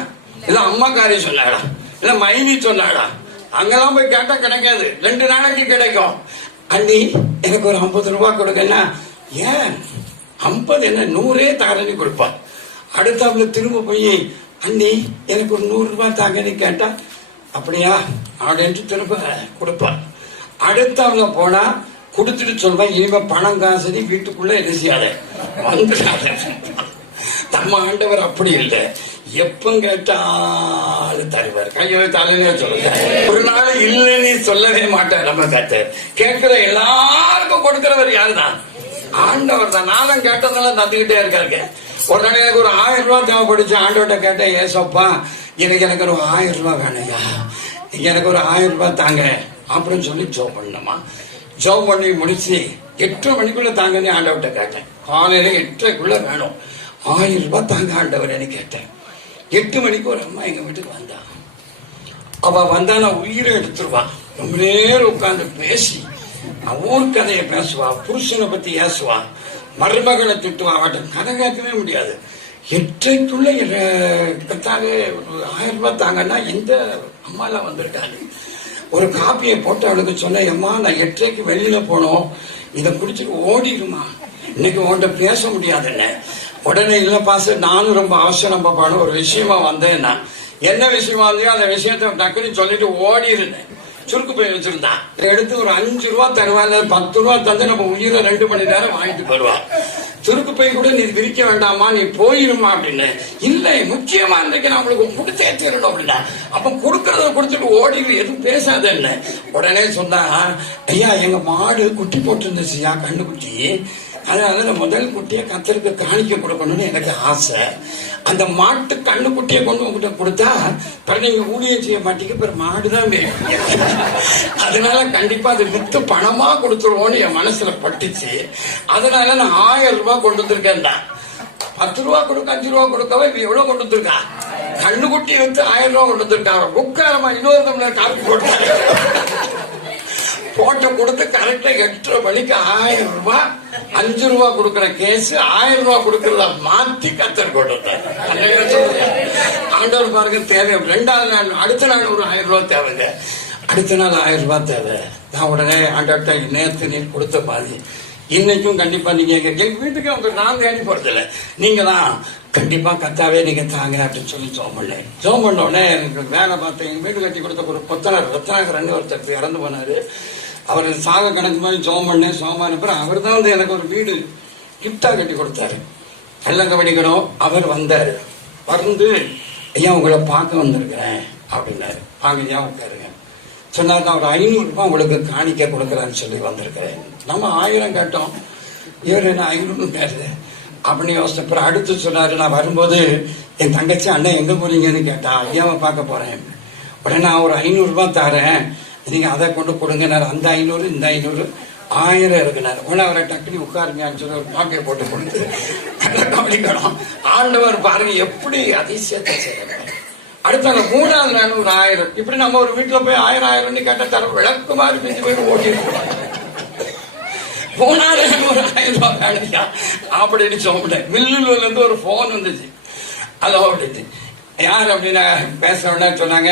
இல்ல அம்மாக்காரி சொன்னாடா, இல்ல மைனி சொன்னாடா, அங்கெல்லாம் போய் கேட்டா கிடைக்காது. 2 நாளைக்கு கிடைக்கும். அண்ணி எனக்கு ஒரு 50 ரூபாய் கொடுங்கன்னா, ஏன் 50 என்ன 100 தாரணி கொடுப்பா. அடுத்த திரும்ப போய் அண்ணி எனக்கு ஒரு 100 ரூபாய் தாங்கன்னு கேட்டா, அப்படியா அப்படின்னு திரும்ப கொடுப்பா. அடுத்தவங்க போனா கொடுத்துட்டு சொல்வேன், இனிமே பணம் காசு வீட்டுக்குள்ள என்ன செய்யாத வந்துடாத. நம்ம ஆண்டவர் அப்படி இல்லை. எப்ப கேட்டாலும் தருவார். கையை தலையில சொல்லுங்க. ஒரு நாள் இல்லைன்னு சொல்லவே மாட்டார். நம்ம கத்தர் கேட்கிற எல்லாருக்கும் கொடுக்கிறவர் யாருதான்? ஆண்டவர் தான். நானும் கேட்டதால தந்துகிட்டே இருக்காங்க. ஒரு நாள் எனக்கு ஒரு 1000 ரூபாய் தேவைப்படுச்சு. ஆண்டவர்கிட்ட கேட்டேன், ஏசப்பா எனக்கு ஒரு 1000 ரூபாய் வேணையா, எனக்கு ஒரு 1000 ரூபாய் தாங்க அப்படின்னு சொல்லி ஜோப் பண்ணணுமா. ஜோப் பண்ணி முடிச்சு 8 மணிக்குள்ள தாங்கன்னு ஆண்டவர்கிட்ட கேட்டேன். காலையில 8:30க்குள்ள வேணும், 1000 ரூபாய் தாங்க ஆண்டவர்னு கேட்டேன். 8 மணிக்கு ஒரு அம்மா எங்க வீட்டுக்கு வந்தா. அவ வந்தா நான் உயிரை எடுத்துருவா. ரொம்ப நேரம் உட்கார்ந்து பேசி ஊர் கதையை பேசுவா, புருஷனை பத்தி ஏசுவா, மருமகளை திட்டுவா. அவட்ட கதை கேட்கவே முடியாது. 8:30க்குள்ள கத்தாவே 1000 ரூபாய் தாங்கன்னா எந்த அம்மாலாம் வந்திருக்காங்க. ஒரு காப்பியை போட்டு அவளுக்கு சொன்னேன், அம்மா நான் 8:30க்கு வெளியில போனோம், இதை குடிச்சுட்டு ஓடிடுமா, இன்னைக்கு உன்கிட்ட பேச முடியாதுன்னு. உடனே இல்ல பாச, நானும் ரொம்ப அவசரம் பாப்பான ஒரு விஷயமா வந்தேன். என்ன விஷயமா இருந்தோ அந்த விஷயத்த டக்குன்னு சொல்லிட்டு ஓடி இருந்தேன். சுருக்கு போய் வச்சிருந்தான். எடுத்து ஒரு 5 ரூபாய் தருவா, 10 ரூபாய் தந்து நம்ம உயிரை 2 மணி நேரம் வாங்கிட்டு போடுவா. துருக்கு பை கூட நீ விரிக்க வேண்டாமா, நீ போயிருமா அப்படின்னு. இல்லை, முக்கியமா இன்றைக்கு நம்மளுக்கு கொடுத்தே தீரணும் அப்படின்னா. அப்ப கொடுக்கறத கொடுத்துட்டு ஓடி எதுவும் பேசாத என்ன. உடனே சொன்னா, ஐயா எங்க மாடு குட்டி போட்டு இருந்துச்சுயா, கண்ணுக்குட்டி. அதனால முதல் குட்டியை கத்தருக்கு காணிக்க கொடுக்கணும்னு எனக்கு ஆசை. அந்த மாட்டு கண்ணு குட்டியை கொண்டு உங்ககிட்ட கொடுத்தா பிறகு நீங்க ஊழியம் செய்ய மாட்டீங்க, பிறகு மாடுதான் வேணும். அதனால கண்டிப்பா அது வித்து பணமா கொடுத்துருவோம்னு என் மனசுல பட்டுச்சு. அதனால நான் 1000 ரூபாய் கொண்டு வந்திருக்கேன். 10 ரூபா கொடுக்க 5 ரூபா கொடுக்கவே எவ்வளவு கொண்டு வந்திருக்கா? கண்ணு குட்டி வித்து 1000 ரூபாய் கொண்டு வந்திருக்கா. உட்காரமா இன்னொரு தமிழர் காப்பி போட்டாங்க. போட்ட கொடுத்து கரெக்டா 8:30 மணிக்கு 1000 ரூபாய் 5 ரூபா கொடுக்கிற கேஸ் 1000 ரூபாய் கொடுக்கறத மாத்தி கத்தர் கொடுத்தார். ஆண்டவர் பாருங்க, தேவை 2வது நாள், அடுத்த நாள் ஒரு 1000 ரூபாய் தேவைங்க. அடுத்த நாள் 1000 ரூபாய் தேவை. நான் உடனே ஆண்டவர்கிட்ட நேற்று நீ கொடுத்த பாதி இன்னைக்கும் கண்டிப்பா நீங்க எங்க வீட்டுக்கு அவங்க நான் தேடி போறது இல்லை, நீங்க தான் கண்டிப்பா கத்தாவே நீங்க தாங்க அப்படின்னு சொல்லி ஜோம் பண்ணேன். ஜோம் பண்ண உடனே எனக்கு வேலை பார்த்தேன். எங்க வீடு கட்டி கொடுத்த ஒரு ரத்னாகரன் ஒருத்தர் இறந்து போனாரு. அவர் சாக கணக்கு மாதிரி ஜோம் பண்ணேன். சோமான பிறகு அவர் தான் வந்து எனக்கு ஒரு வீடு கிஃப்டா கட்டி கொடுத்தாரு. எல்லாம் கவனிக்கணும். அவர் வந்தாரு. வந்து ஐயா உங்களை பார்க்க வந்திருக்கிறேன் அப்படின்னாரு. வாங்க ஐயா உட்காருங்க சொன்னார். நான் ஒரு 500 ரூபாய் உங்களுக்கு காணிக்க கொடுக்குறான்னு சொல்லி வந்திருக்கிறேன். நம்ம 1000 கேட்டோம், இவர் என்ன 500 கேட்டு அப்படின்னு யோசிச்ச. அடுத்து சொன்னாரு, நான் வரும்போது என் தங்கச்சி அண்ணன் எங்க போறீங்கன்னு கேட்டா, ஐயாவை பார்க்க போறேன். உடனே நான் ஒரு 500 ரூபாய் தரேன், நீங்க அதை கொண்டு கொடுங்க. அந்த 500 இந்த 500 1000 இருக்குனாரு. உடனே அவரை டக்குனி உட்காருங்கன்னு சொல்லி ஒரு பாக்கையை போட்டு கொடுத்து கவனிக்கணும். ஆண்டவர் பாருங்க எப்படி அதிசயத்தை செய்யணும். அடுத்த 3வது நாள் ஒரு 1000. இப்படி நம்ம ஒரு வீட்டுல போய் 1000 கேட்ட தர விளக்கு மாதிரி பிஞ்சு போய் ஓட்டி 3வது நாள் ஒரு 1000 ரூபாய் காணிக்கா அப்படின்னு சொல்லிட்டேன். மில்லுல இருந்து ஒரு போன் வந்துச்சு. அதோ அப்படின்னு யார் அப்படின்னா பேச உடனே சொன்னாங்க,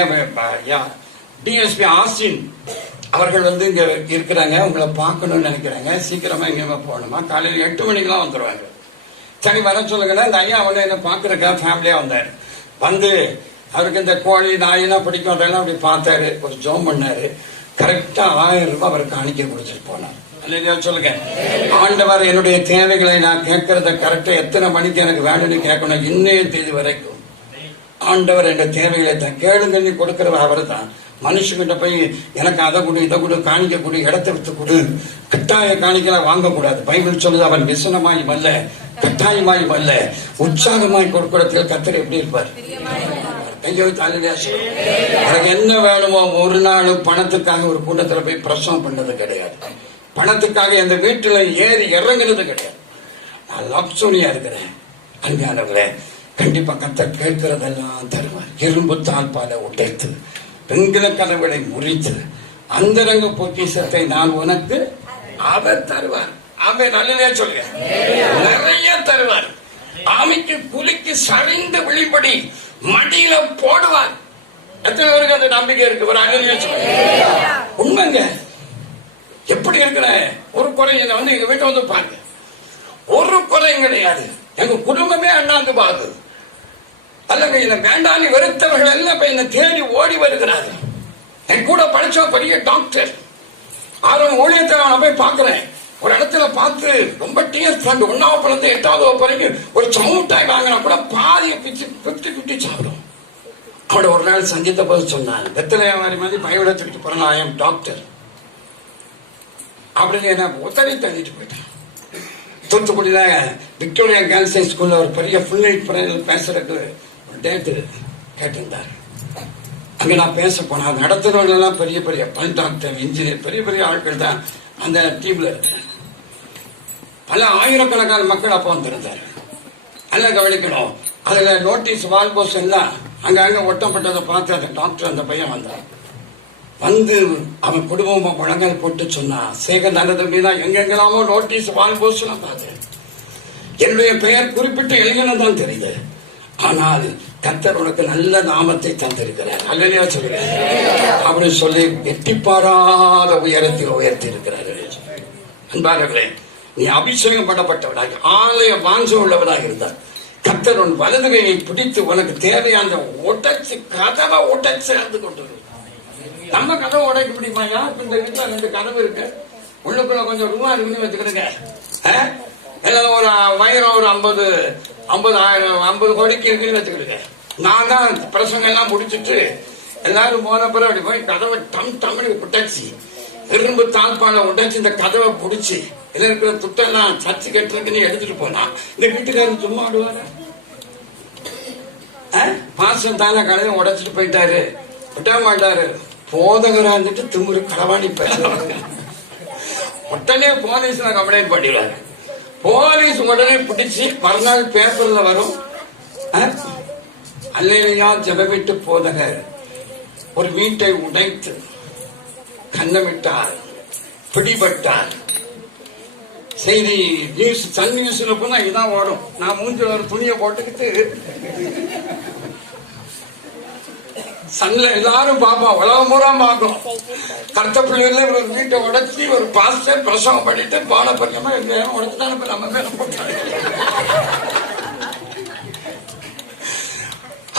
டிஎஸ்பி ஆஸ்டின் அவர்கள் வந்து இங்க இருக்கிறாங்க, உங்களை பார்க்கணும்னு நினைக்கிறாங்க, சீக்கிரமா இங்க போகணுமா, காலையில் 8 மணிக்கெல்லாம் வந்துருவாங்க. சரி வர சொல்லுங்கன்னா இந்த ஐயா வந்து என்ன பாக்குறக்கா ஃபேமிலியா வந்தாரு. வந்து அவருக்கு இந்த கோழி நாயெல்லாம் பிடிக்கும், அதெல்லாம் அப்படி பார்த்தாரு. ஒரு ஜோம் பண்ணாரு. கரெக்டா 1000 ரூபாய் அவருக்கு காணிக்க கொடுத்துட்டு போனார். சொல்லுங்க, ஆண்டவர் என்னுடைய தேவைகளை நான் கேட்கறத கரெக்டா எத்தனை மணிக்கு எனக்கு வேணும்னு கேட்கணும். இன்னைய தேதி வரைக்கும் ஆண்டவர் என்ற தேவைகளை தான் கேளுங்க நீ கொடுக்கிறவர் அவர் தான். மனுஷங்கிட்ட போய் எனக்கு அதை கொடு இதை கொடு காணிக்க கொடு இடத்தை வித்து கொடு கட்டாய காணிக்கலாம் வாங்கக்கூடாது. பைபிள் சொல்லுது, அவன் விசனமாய் வல்ல கட்டாயமாய் வல்ல உற்சாகமாய் கொடுக்கறதுல கர்த்தர் எப்படி இருப்பார்? கையோ எனக்கு என்ன வேணுமோ. ஒரு நாள் பணத்துக்காக ஒரு கூட்டத்துல போய் பிரசவம் பண்ணது கிடையாது. பணத்துக்காக எந்த வீட்டுல ஏறி இறங்குறது கிடையாது. நான் லப்சோனியா இருக்கிறேன். அன்பானவர்களே, கண்டிப்பா கர்த்தர் கேட்கிறதெல்லாம் தருவார். இரும்பு தாழ்பால உடைத்து வெண்கல கதவுகளை முறித்து அந்தரங்க பொக்கிஷத்தை நான் உனக்கு அவர் தருவார். அவன் நல்லதே சொல்லுங்க, நிறைய தருவார். ஆமைக்கு புலிக்கு சரிந்து விழிபடி மடியில போடுவார். எத்தனை பேருக்கு அந்த நம்பிக்கை இருக்கு? ஒரு அழகிய சொல்லுங்க. உண்மைங்க. எப்படி இருக்கிற ஒரு குறை வந்து எங்க வீட்டை வந்து பாருங்க, ஒரு குறையும் கிடையாது. எங்க குடும்பமே அண்ணாந்து பாக்குது. அல்லது என்ன வேண்டாம் வெறுத்தவர்கள் எல்லாம் இப்ப என்ன தேடி ஓடி வருகிறார்கள். என் கூட படிச்ச பெரிய டாக்டர் 6 ஊழியத்தை நான் போய் பாக்குறேன். ஒரு இடத்துல பார்த்து ரொம்ப டிஎஸ் ஃப்ரெண்ட் 1வது இருந்து 8வது வகுப்பு வரைக்கும் ஒரு சவுட்டாய் வாங்கினா கூட பாதியை பிச்சு 50-50 சாப்பிடும். அவட ஒரு நாள் சந்தித்த போது சொன்னான், வெத்தலையா மாதிரி பயவிடத்துக்கிட்டு போறேன், ஐ எம் டாக்டர் அப்படின்னு என்ன ஒத்தனை தள்ளிட்டு போயிட்டேன். தூத்துக்குடியில விக்டோரியா கேர்ள்ஸ் ஹை ஸ்கூல்ல ஒரு பெரிய ஃபுல் நைட் பேசுறதுக்கு ஒரு டேட்டு கேட்டிருந்தார். அங்க நான் பேச போனேன். நடத்துறவங்க எல்லாம் பெரிய பெரிய பல் டாக்டர், இன்ஜினியர், பெரிய பெரிய ஆட்கள் தான் அந்த டீம்ல இருக்கு. பல ஆயிரக்கணக்கான மக்கள் அப்ப வந்திருந்தாரு. நல்லா கவனிக்கணும். அதுல நோட்டீஸ் வால் போஸ்ட் எல்லாம் அங்க ஒட்டப்பட்டதை பார்த்து அந்த டாக்டர் அந்த பையன் வந்தான். வந்து அவன் குடும்பம் முழங்கால் போட்டு சொன்னா, சேகர் நல்ல தம்பி தான் எங்கெங்கெல்லாமோ நோட்டீஸ் வால் போஸ்ட் நான் பார்த்தேன். என்னுடைய பெயர் குறிப்பிட்டு எழுதினதான் தெரியுது. ஆனால் கர்த்தர் உனக்கு நல்ல நாமத்தை தந்திருக்கிறார். அல்லையா சொல்லுங்க அப்படின்னு சொல்லி எட்டிப்பாராத உயரத்தில் உயர்த்தி இருக்கிறார். அன்பார்களே, நீ அபிஷேகம் பண்ணப்பட்டவனாக ஆலய வாஞ்சம் உள்ளவனாக இருந்தார். கர்த்தர் உன் வலது கையை பிடித்து உனக்கு தேவையான உடைச்சு கதவை உடைச்சு இறந்து கொண்டு நம்ம கதவை உடைக்க முடியுமாயா? இந்த வீட்டுல 2 கதவு இருக்கு, உள்ளுக்குள்ள கொஞ்சம் ரூபா இருக்குன்னு வச்சுக்கிடுங்க. ஒரு வைரம் ஒரு 50,000 கோடிக்கு இருக்குன்னு வச்சுக்கிடுங்க. நான் தான் பிரசங்கம் எல்லாம் முடிச்சுட்டு எல்லாரும் போன பிறகு அப்படி போய் கதவை டம்னு புட்டாச்சு, இரும்பு தாழ்பால உடைச்சு இந்த கதவை பிடிச்சி இதுல இருக்கிற துட்டெல்லாம் சர்ச்சு கட்டுறதுக்குன்னு எடுத்துட்டு போனா இந்த வீட்டுக்காரர் சும்மா ஆடுவாரு. பாசம் தானே கடையை உடைச்சிட்டு போயிட்டாரு, விட்ட மாட்டாரு. போதகரா இருந்துட்டு திமுரு களவாணி உடனே போலீஸ்ல கம்ப்ளைண்ட் பண்ணிடுவாரு. போலீஸ் உடனே பிடிச்சி மறுநாள் பேப்பர்ல வரும், அல்லேலூயா ஜெபவிட்டு போதகர் ஒரு வீட்டை உடைத்து கண்ணமிட்டார், பிடிபட்டார். செய்தி நியூஸ் சன் நியூஸ்ல போனா இதான் வரும். நான் மூஞ்சில ஒரு துணியை போட்டுக்கிட்டு சன்ல எல்லாரும் பார்ப்போம், உலகம் பூரா பார்க்கும். கருத்த பிள்ளைல ஒரு வீட்டை உடைச்சி ஒரு பாஸ்டர் பிரசவம் பண்ணிட்டு பானப்பரியமா எங்க உடைச்சுதான் இப்ப நம்ம மேல போட்டாங்க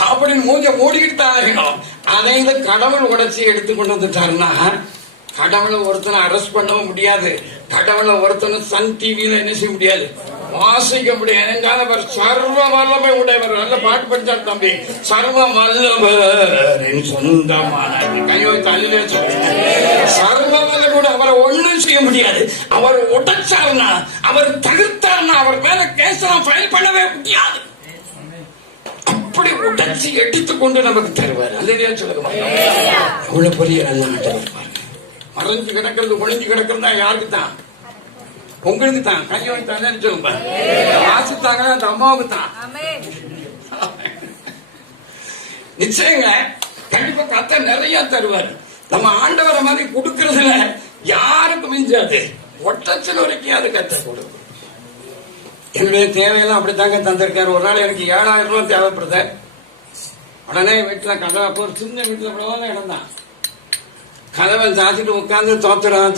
அப்படின்னு மூஞ்ச மூடிக்கிட்டு தான் ஆகணும். அதை இந்த கடவுள் உடைச்சி எடுத்து கொண்டு வந்துட்டாருன்னா கடவுளை ஒருத்தனை அரெஸ்ட் பண்ணவும் முடியாது, கடவுளை ஒருத்தனை சன் டிவியில என்ன செய்ய முடியாது, வாசிக்க முடியாது. அவர் சர்வ வல்லமை உடையவர். நல்ல பாட்டு படிச்சார் தம்பி, சர்வ வல்லவர் சொந்தமான கையோ தள்ளிலே சொல்லுங்க. சர்வ வல்லமை அவரை ஒண்ணும் செய்ய முடியாது. அவர் உடைச்சார்னா, அவர் தடுத்தார்னா, அவர் மேல கேசலாம் ஃபைல் பண்ணவே முடியாது. அப்படி உடைச்சி எடுத்துக்கொண்டு நமக்கு தருவார். அல்லையா சொல்லுங்க, அவ்வளவு பெரிய நல்ல ஆண்டவர் பாருங்க. மறைஞ்சு கிடக்கிறது ஒளிஞ்சு கிடக்கிறதா யாருக்கு தான்? உங்களுக்கு தான். கையை தானே சொல்லுங்க, வாசித்தாங்க அந்த அம்மாவுக்கு தான். நிச்சயங்க கண்டிப்பா கத்த நிறைய தருவார். நம்ம ஆண்டவரை மாதிரி கொடுக்கறதுல யாருக்கும் மிஞ்சாது. ஒட்டச்சல் வரைக்கும் அது கத்த கொடுக்கும். என்னுடைய தேவையெல்லாம் அப்படித்தாங்க தந்திருக்காரு. ஒரு நாள் எனக்கு 7,000 ரூபாய் தேவைப்படுது. உடனே வீட்டுல கதவை, ஒரு சின்ன வீட்டுல கூட இடம் தான், கதவை சாத்திட்டு உட்காந்து தோத்துறான்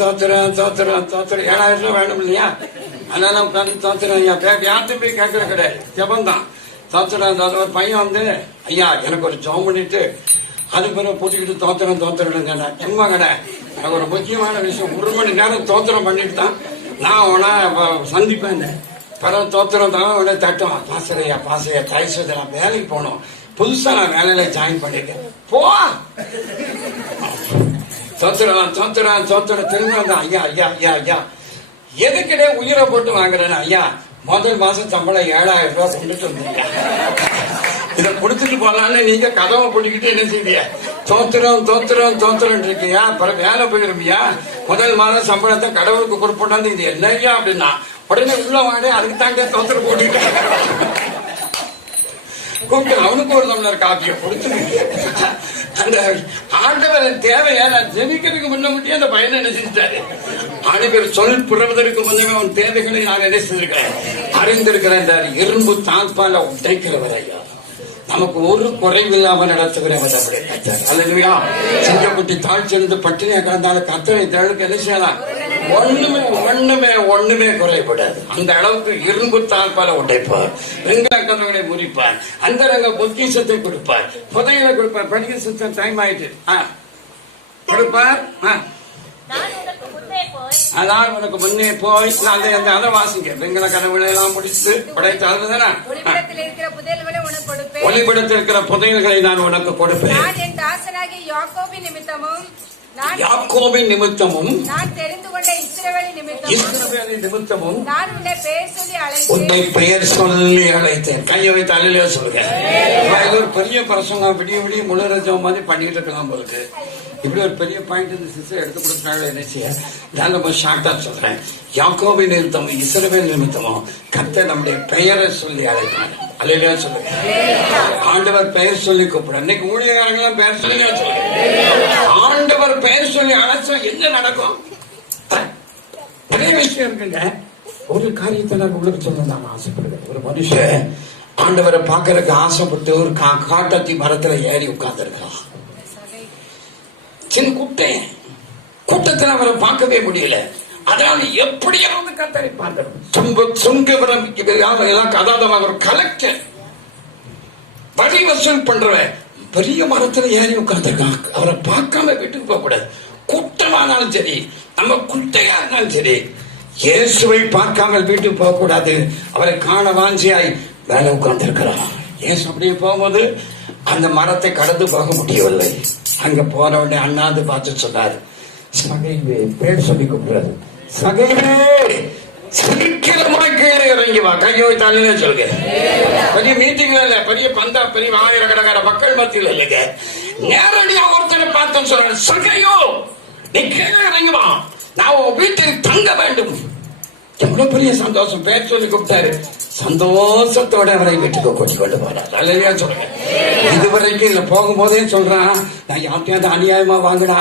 7,000 ரூபாய் வேணும் இல்லையா, அதனால உட்காந்து தோத்துறான். யார்கிட்ட போய் கேட்கற கிடையாது, ஜபந்தான் தோத்துறான். ஒரு பையன் வந்து, ஐயா எனக்கு ஒரு ஜோம் பண்ணிட்டு அது பிறகு பூட்டிக்கிட்டு தோத்துறேன் எம்மா கடை. எனக்கு ஒரு முக்கியமான விஷயம், 1 மணி நேரம் தோத்திரம் பண்ணிட்டு தான் நான் உன சந்திப்பேன். பிறகு தோத்திரம் தான் உடனே தட்டும், பாசையா தைசத்தை நான் வேலைக்கு போனோம், புதுசா நான் வேலையில ஜாயின் பண்ணிருக்கேன், போ தோத்துறான் திரும்ப வந்தான். ஐயா எதுக்கிட்டே உயிரை போட்டு வாங்குறேன்னு, ஐயா முதல் மாசம் சம்பளம் 7,000 ரூபாய் கொண்டுட்டு வந்தீங்க, இதை கொடுத்துட்டு போலான்னு நீங்க கதவை பிடிக்கிட்டு என்ன செய்வியா, தோத்துறோம் இருக்கியா, அப்புறம் வேலை போயிருப்பியா, முதல் மாதம் சம்பளத்தை கடவுளுக்கு கொடுப்போட்டான்னு இது என்னையா அப்படின்னா, உடனே உள்ள வாடே அதுக்கு தாங்க தோத்துற போட்டுட்டு கூப்பிட்டு அவனுக்கு ஒரு தமிழர் காப்பியை கொடுத்து அந்த ஆண்டவரின் தேவையை நான் ஜெபிக்கிறதுக்கு முன்ன முடியும். அந்த பையனை என்ன செஞ்சுட்டாரு, ஆண்டவர் சொல் புறவதற்கு முன்னமே அவன் தேவைகளை நான் என்ன செய்திருக்கிறேன், அறிந்திருக்கிறேன். இரும்பு தாழ்பால உடைக்கிறவர் ஐயா, நமக்கு ஒரு குறைவில்லாம நடத்துகிறவர். அல்லையா, சிங்கக்குட்டி தாழ்ச்சிருந்து பட்டினியா கிடந்தாலும் கத்தனை தேளுக்கு என்ன செய்யலாம், ஒண்ணுமே குறைபடாது. அந்த அளவுக்கு இரும்பு தாழ்பால உடைப்பார், வெங்காய கதவுகளை முறிப்பார், அந்த ரங்க பொக்கிஷத்தை கொடுப்பார், புதையலை கொடுப்பார். படிக்க சுத்த டைம் ஆயிட்டு கொடுப்பார். அதான் உனக்கு முன்னே போய் அதை வாசிங்க. வெங்கல கனவுகளை எல்லாம் முடிச்சு படைத்து அதுதானே ஒளிபடத்தில் இருக்கிற புதையல்களை நான் உனக்கு கொடுப்பேன். யாக்கோபின் நிமித்தமும் நான் தெரிந்து கொண்ட இஸ்ரவேலின் நிமித்தமும் நான் உன்னை பெயர் சொல்லி அழைத்தேன். கையை வைத்து அல்லேலூயா சொல்லுங்க. ஒரு பெரிய பிரசங்கம் விடிய முழு ரஜம் மாதிரி பண்ணிட்டு இருக்கலாம் போலுக்கு. இப்படி ஒரு பெரிய பாயிண்ட் இந்த சிஸ்டர் எடுத்து கொடுத்தாங்க. என்ன செய்ய நான் ரொம்ப ஷார்ட்டா சொல்றேன். யாக்கோபின் நிமித்தமும் இஸ்ரவேல் நிமித்தமும் கர்த்தர் நம்முடைய பெயரை சொல்லி அழைத்தார். அல்லேலூயா சொல்லுங்க. ஆண்டவர் பெயர் சொல்லி கூப்பிட இன்னைக்கு ஊழியக்காரங்களாம் பெயர் சொல்லி சொல்லுங்க. ஆண்டவர் பெயர் சொல்லி அழைச்சா என்ன நடக்கும்? நிறைய விஷயம் இருக்குங்க. ஒரு காரியத்தை நான் உங்களுக்கு சொல்ல நான் ஆசைப்படுறேன். ஒரு மனுஷன் ஆண்டவரை பார்க்கறதுக்கு ஆசைப்பட்டு ஒரு காட்டாத்தி மரத்துல ஏறி உட்கார்ந்து இருக்கான். சின்ன கூட்டத்தில் அவரை பார்க்கவே முடியல. அதனால எப்படியாவது கர்த்தரை பார்க்கணும். சுங்கவரம் ஒரு கலெக்டர் வரி வசூல் பண்றவன் பெரிய மரத்துல ஏறி உட்கார்ந்துருக்கான். அவரை பார்க்காம வீட்டுக்கு போக கூடாது. கூட்டமானாலும் சரி, நம்ம குட்டையா இருந்தாலும் சரி, இயேசுவை பார்க்காமல் வீட்டுக்கு போக கூடாது. அவரை காண வாஞ்சியாய் வேலை உட்கார்ந்து இருக்கிறான். இயேசு அப்படியே போகும்போது அந்த மரத்தை கடந்து போக முடியவில்லை. அங்க போன உடனே அண்ணாந்து பார்த்து சொன்னாரு, சகைவே, பேர் சொல்லி கூப்பிடுறாரு, சகைவே சீக்கிரமாய் கீழே இறங்கி வா, கையோ தானே சொல்லுங்க. பெரிய மீட்டிங் இல்ல, பெரிய பந்தா, பெரிய ஆயிரக்கணக்கான மக்கள் மத்தியில் இல்லைங்க, நேரடியா ஒருத்தனை பார்த்தோம் சொல்றாரு, சகையோ நீ கீழே இறங்கி வா, நான் உன் வீட்டில் தங்க வேண்டும். எவ்வளவு பெரிய சந்தோஷம். பேர் சொல்லி கூப்பிட்டாரு. சந்தோஷத்தோட அவரை வீட்டுக்கு கூட்டி கொண்டு போறார். அல்லையா சொல்லுங்க. இதுவரைக்கும் இல்ல, போகும்போதே சொல்றான், நான் யார்ட்டையாவது அநியாயமா வாங்கினா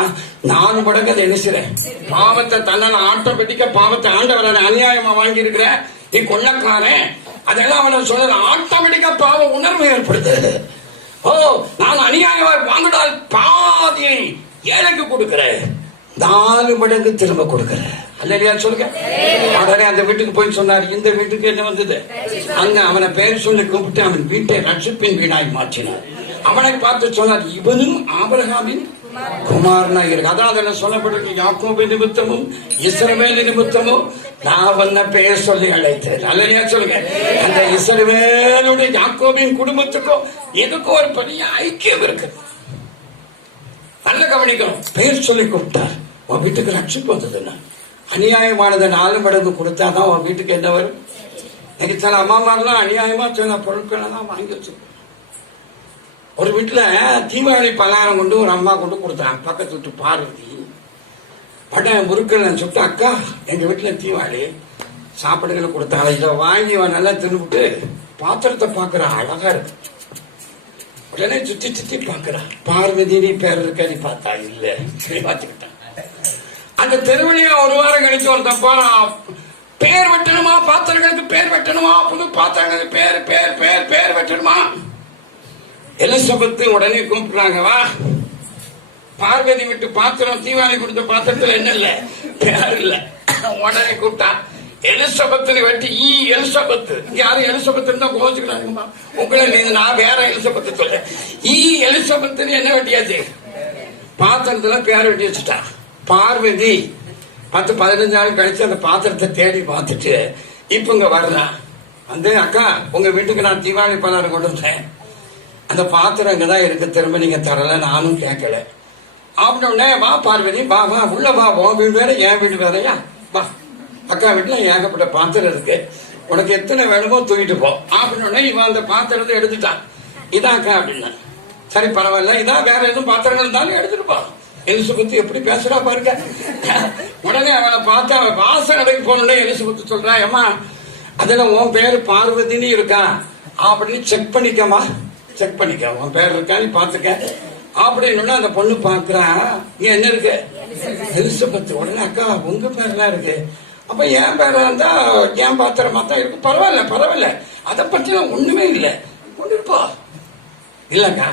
4 மடங்கு அதை நினைச்சுறேன். பாவத்தை தன்னால ஆட்டோமேட்டிக்கா பாவத்தை ஆண்டவரை அநியாயமா வாங்கி இருக்கிறேன், நீ கொள்ளக்காரன், அதெல்லாம் அவனை சொல்ற ஆட்டோமேட்டிக்கா பாவ உணர்வு ஏற்படுது. ஓ, நான் அநியாயமா வாங்கினால் பாதியை ஏழைக்கு கொடுக்கிறேன், 4 மடங்கு திரும்ப கொடுக்கிறேன். அல்லையா சொல்லுங்க. உடனே அந்த வீட்டுக்கு போய் சொன்னார். இந்த வீட்டுக்கு என்ன வந்தது? அங்க அவனை பேர் சொல்லி கூப்பிட்டு அவன் வீட்டை ரட்சிப்பின் வீடாய் மாற்றினார். அவனை பார்த்து சொன்னார், இவனும் ஆபிரகாமின் குமாரனா இருக்கு. அதான் அதில் சொல்லப்பட்டிருக்கு, யாக்கோபு நிமித்தமும் இஸ்ரவேல் நிமித்தமும் நான் வந்த பெயர் சொல்லி அழைத்தேன். அல்லையா சொல்லுங்க. அந்த இஸ்ரவேலுடைய யாக்கோபின் குடும்பத்துக்கும் இதுக்கும் ஒரு பெரிய ஐக்கியம் இருக்கு. நல்ல கவனிக்கணும். பெயர் சொல்லி கூப்பிட்டார். உன் வீட்டுக்கு ரட்சிப்பு வந்ததுன்னா அநியாயமானதை 4 மடங்கு கொடுத்தாதான் உன் வீட்டுக்கு என்ன வரும். எனக்கு சில அம்மாமாரெல்லாம் அநியாயமா சில பொருட்கள் எல்லாம் வாங்கி வச்சிருக்கோம். ஒரு வீட்டுல தீபாவளி பலகாரம் கொண்டு ஒரு அம்மா கொண்டு கொடுத்தாங்க. பக்கத்து வீட்டு பார்வதி பட்ட முறுக்கள் சுட்டு, அக்கா எங்க வீட்டுல தீபாவளி சாப்பாடுகளை கொடுத்தாங்க, இதை வாங்கி நல்லா தின்னுபிட்டு பாத்திரத்தை பாக்குற அழகா இருக்கு. உடனே சுத்தி சுத்தி பாக்குறா. பார்வதி நீ பேர் இருக்க, நீ பார்த்தா இல்ல, சரி பார்த்துக்கிட்டான். அந்த தெருவழியா ஒரு வாரம் கழிச்சு ஒருத்தன் போறான். பேர் வெட்டணுமா, பாத்திரங்களுக்கு பேர் வெட்டணுமா, புது பாத்திரங்களுக்கு பேர் பேர் பேர் பேர் வெட்டணுமா. எலிசபெத்து உடனே கூப்பிடுறாங்க, வா. பார்வதி விட்டு பாத்திரம், தீபாவளி கொடுத்த பாத்திரத்துல என்ன இல்ல, பேர் இல்ல. உடனே கூப்பிட்டா எலிசபெத்து வெட்டி எலிசபெத்து. யாரும் எலிசபெத்து இருந்தா கோச்சுக்கிறாங்கம்மா, உங்களை நீங்க நான் வேற எலிசபெத்து சொல்ல. எலிசபெத்து என்ன வெட்டியாச்சு, பாத்திரத்துல பேர் வெட்டி வச்சுட்டா. பார்வதி 10-15 நாள் கழிச்சு அந்த பாத்திரத்தை தேடி பார்த்துட்டு இப்ப இங்க வர்றான். வந்து, அக்கா உங்க வீட்டுக்கு நான் தீபாவளி பலகாரம் கொண்டு வந்தேன், அந்த பாத்திரம் இங்கதான் இருக்கு, திரும்ப நீங்க தரல, நானும் கேட்கல. அப்படின்னே, வா பார்வதி, வா வா உள்ள வா, உன் வீடு வேற என் வீடு வேறையா, வா, அக்கா வீட்டுல ஏகப்பட்ட பாத்திரம் இருக்கு, உனக்கு எத்தனை வேணுமோ தூக்கிட்டு போ. அப்படின்னே இவன் அந்த பாத்திரத்தை எடுத்துட்டான். இதான் அக்கா அப்படின்னா, சரி பரவாயில்ல, இதான் வேற எதுவும் பாத்திரங்கள் இருந்தாலும் எடுத்துட்டு போ. எலிசபெத்து எப்படி பேசுறா பாருங்க. உடனே அவனை பார்த்து அவன் வாசல் அடைக்கு போனே எலிசபெத்து சொல்றா, ஏமா அதெல்லாம் உன் பேரு பார்வதினு இருக்கா அப்படின்னு செக் பண்ணிக்கமா, செக் பண்ணிக்க, உன் பேர் இருக்கா நீ பாத்துக்க அப்படின்னு. அந்த பொண்ணு பாக்குறா, இங்க என்ன இருக்கு, எலிசபெத்து. உடனே, அக்கா உங்க பேர்லாம் இருக்கு, அப்ப என் பேரா இருந்தா என் பாத்திரமா தான் இருக்கு, பரவாயில்ல பரவாயில்ல, அதை பத்தி ஒண்ணுமே இல்லை, கொண்டு போ. இல்லக்கா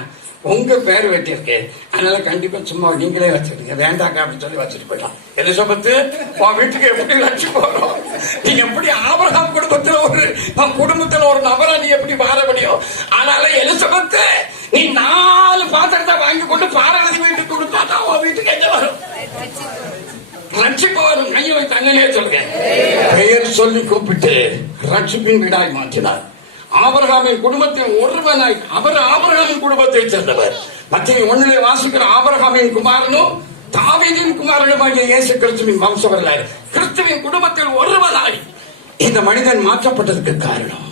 உங்க பேர் வெட்டியிருக்கு, அதனால கண்டிப்பா சும்மா நீங்களே வச்சிருக்கீங்க, வேண்டாக்கா அப்படின்னு சொல்லி வச்சுட்டு போயிடலாம். எலிசபெத்து உன் வீட்டுக்கு எப்படி வச்சு போறோம், நீ எப்படி ஆபிரகாம் குடும்பத்துல ஒரு நபரா நீ எப்படி வாழ முடியும். அதனால எலிசபெத்து நீ 4 பாத்திரத்தை வாங்கி கொண்டு பார்வதி வீட்டுக்கு கொடுத்தா உன் வீட்டுக்கு என்ன வரும், ரட்சிப்பு வரும். கையை வைத்து அங்கனே சொல்லுங்க. பெயர் சொல்லி கூப்பிட்டு ரட்சிப்பின் வீடாய் மாற்றினார். ஆபிரகாமின் குடும்பத்தில் ஒருவனாய், அவர் ஆபிரகாமின் குடும்பத்தை சேர்ந்தவர். மத்திய 1 வாசிக்கிற ஆபிரகாமின் குமாரனும் தாவீதின் குமாரனுமாகிய இயேசு கிறிஸ்துவின் வம்சவர்களாய் கிறிஸ்துவின் குடும்பத்தில் ஒருவனாய் இந்த மனிதன் மாற்றப்பட்டதுக்கு காரணம்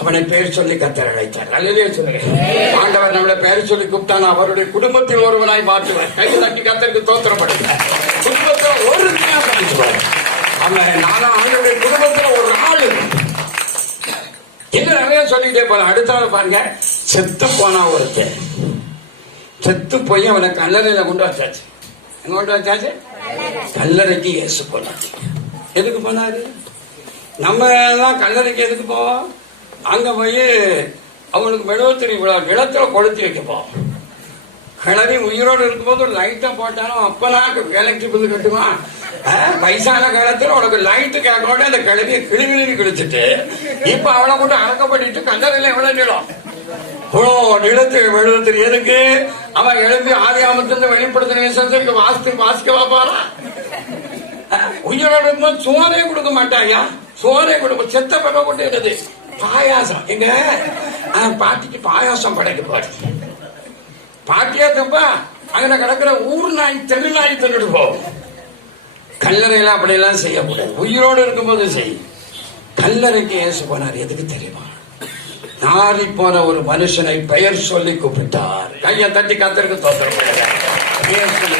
அவனை பெயர் சொல்லி கர்த்தர் அழைத்தார். அல்லேலூயா சொல்லுங்க. ஆண்டவர் நம்மளை பெயர் சொல்லி கூப்பிட்டான், அவருடைய குடும்பத்தில் ஒருவனாய் மாற்றுவார். கை தட்டி கர்த்தருக்கு தோத்திரப்படுங்க. குடும்பத்தில் ஒரு மாற்றுவார். அவன் நானும் ஆண்டவருடைய குடும்பத்தில் ஒரு ஆளு இன்னும் நிறைய சொல்லிட்டே போல. அடுத்த பாருங்க, செத்து போனா ஒருத்தர், செத்து போய் அவனை கல்லறையில கொண்டு வச்சாச்சு. எங்க கொண்டு வச்சாச்சு? கல்லறைக்கு இயேசு போனாச்சு. எதுக்கு போனாரு? நம்ம எல்லாம் கல்லறைக்கு எதுக்கு போவோம்? அங்க போய் அவனுக்கு மெழுகுத்திரி நிலத்துல கொளுத்தி வைக்க போவோம். கிளறி உயிரோடு இருக்கும்போது ஒரு லைட்டை போட்டாலும் அப்பெல்லாம் எலக்ட்ரிக் பில் கட்டுவான். வயசான காலத்துல உனக்கு லைட்டு கேட்கோட அந்த கிளவியை கிளிகிளி கிழிச்சிட்டு இப்ப அவளை கொண்டு அடக்கப்பட்டு கல்லறையில எவ்வளவு நிலம், நிலத்து மெழுகுத்திரி எதுக்கு? அவன் எழுப்பி ஆதி ஆமத்திலிருந்து வெளிப்படுத்தின வாசிக்கவா போறான்? உயிரோடு இருக்கும்போது சோறே கொடுக்க மாட்டாயா, சோறே கொடுக்க, செத்த பக்கம் கொண்டு என்னது பாயாசம். எங்க பாட்டிக்கு பாயாசம் படைக்க பாரு, பாட்டியா தப்பா அங்க கிடக்குற ஊர் நாய் தெரு நாய் தின்னுட்டு போகும். கல்லறையில அப்படியெல்லாம் செய்யக்கூடாது, உயிரோடு இருக்கும்போது செய். கல்லறைக்கு இயேசு போனார் எதுக்கு தெரியுமா? நாரி போன ஒரு மனுஷனை பெயர் சொல்லி கூப்பிட்டார். கையை தட்டி கத்தருக்கு தோற்றம் பெயர் சொல்லி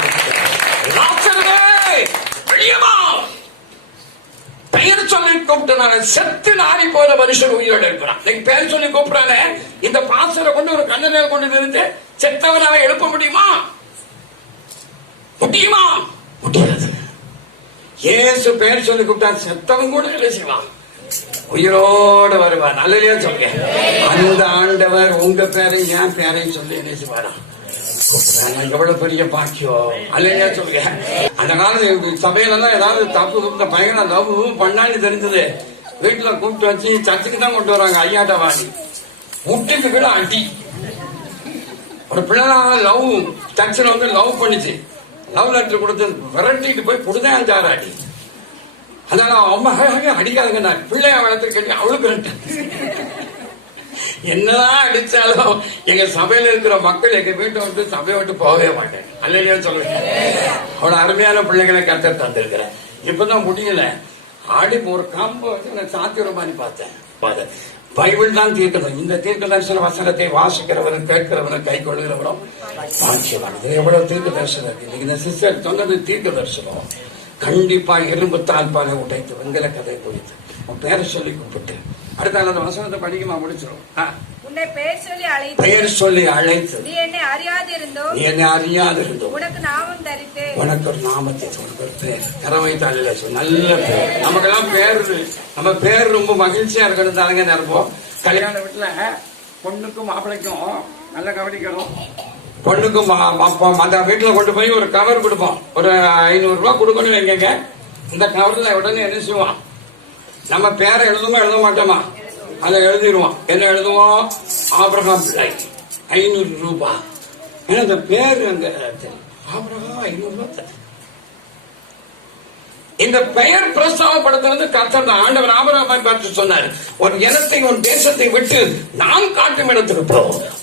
பெயர் சொல்லி கூப்பிட்டனால செத்து நாரி போன மனுஷன் உயிரோடு இருக்கிறான். பெயர் சொல்லி கூப்பிடானே, இந்த பாசரை கொண்டு ஒரு கல்லறையில் கொண்டு நிறுத்து செத்தவனாவை எழுப்ப முடியுமா? முடியுமா? முடியாது. இயேசு பெயர் சொல்லி கூப்பிட்டா செத்தவன் கூட என்ன செய்வான்? உயிரோடு வருவான். அல்லையா சொல்லுங்க. அந்த ஆண்டவர் உங்க பேரையும் என் பேரையும் சொல்லி என்ன செய்வாரா? எவ்வளவு பெரிய பாக்கியம். அல்லையா சொல்லுங்க. அந்த காலத்து சபையில தான் ஏதாவது தப்பு இந்த பையனை லவ் பண்ணான்னு தெரிஞ்சது, வீட்டுல கூப்பிட்டு வச்சு சர்ச்சுக்கு தான் கொண்டு வராங்க. ஐயாட்ட வாங்கி முட்டிக்கு கூட அடி. ஒரு பிள்ளை லவ் சர்ச்சில் வந்து லவ் பண்ணிச்சு, லவ் லெட்டர் கொடுத்து விரட்டிட்டு போய் கொடுத்தேன் 5-6 அடி. அதனால அம்மா அடிக்காதுங்க, பிள்ளைய வளர்த்துருக்க அவளுக்கு என்னதான் அடிச்சாலும் எங்க சபையில இருக்கிற மக்கள் எங்க வீட்டை வந்து சபையை விட்டு போகவே மாட்டேன். அல்லையா சொல்லுவேன். அவளோட அருமையான பிள்ளைகளை கத்தர் தந்திருக்கிறேன். இப்பதான் முடியல, ஆடி ஒரு காம்பு வச்சு நான் சாத்திரமானு பார்த்தேன். பைபிள் தான் தீர்க்கதம். இந்த தீர்க்க தரிசன வசனத்தை வாசிக்கிறவரும் கேட்கிறவரும் கை கொள்கிறவரும் பாக்கியவானது. எவ்வளவு தீர்க்க தரிசனம் இருக்கு. இந்த சிஸ்டர் சொன்னது தீர்க்க தரிசனம். கண்டிப்பா எறும்பு தாழ்பாலை உடைத்து வெங்கல கதை குறித்து உன் பேரை சொல்லி கூப்பிட்டு அடுத்த அந்த வசனத்தை படிக்குமா முடிச்சிடும். பெயர் சொல்லி அழைத்து நீ என்னை அறியாதிருந்தோ உனக்கு ஒரு நாமத்தை கரவைத்தாள் நல்ல பேர். நமக்கெல்லாம் பேர், நம்ம பேர் ரொம்ப மகிழ்ச்சியா இருக்கணும் தாங்க நினைப்போம். கல்யாண வீட்டுல பொண்ணுக்கும் மாப்பிளைக்கும் நல்லா கவனிக்கணும். பொண்ணுக்கும் அந்த வீட்டுல கொண்டு போய் ஒரு கவர் கொடுப்போம், ஒரு 500 ரூபாய் கொடுக்கணும் வைங்க. இந்த கவர்ல உடனே என்ன செய்வான்? நம்ம பேரை எழுதுமா எழுத மாட்டோமா? அதை எழுதிடுவோம். என்ன எழுதுவோம்? ஆபிரகாம் பிள்ளை 500 ரூபாய். ஏன்னா அந்த பேரு அங்க ஆபிரகாம் 500 ரூபாய். இந்த பெயர் பிரஸ்தாவப்படுத்துறது கர்த்தர் தான். ஆண்டவர் ஆபிரகாமை பார்த்து சொன்னார், உன் இனத்தை உன் தேசத்தை விட்டு நான் காட்டும் இடத்துக்கு போ,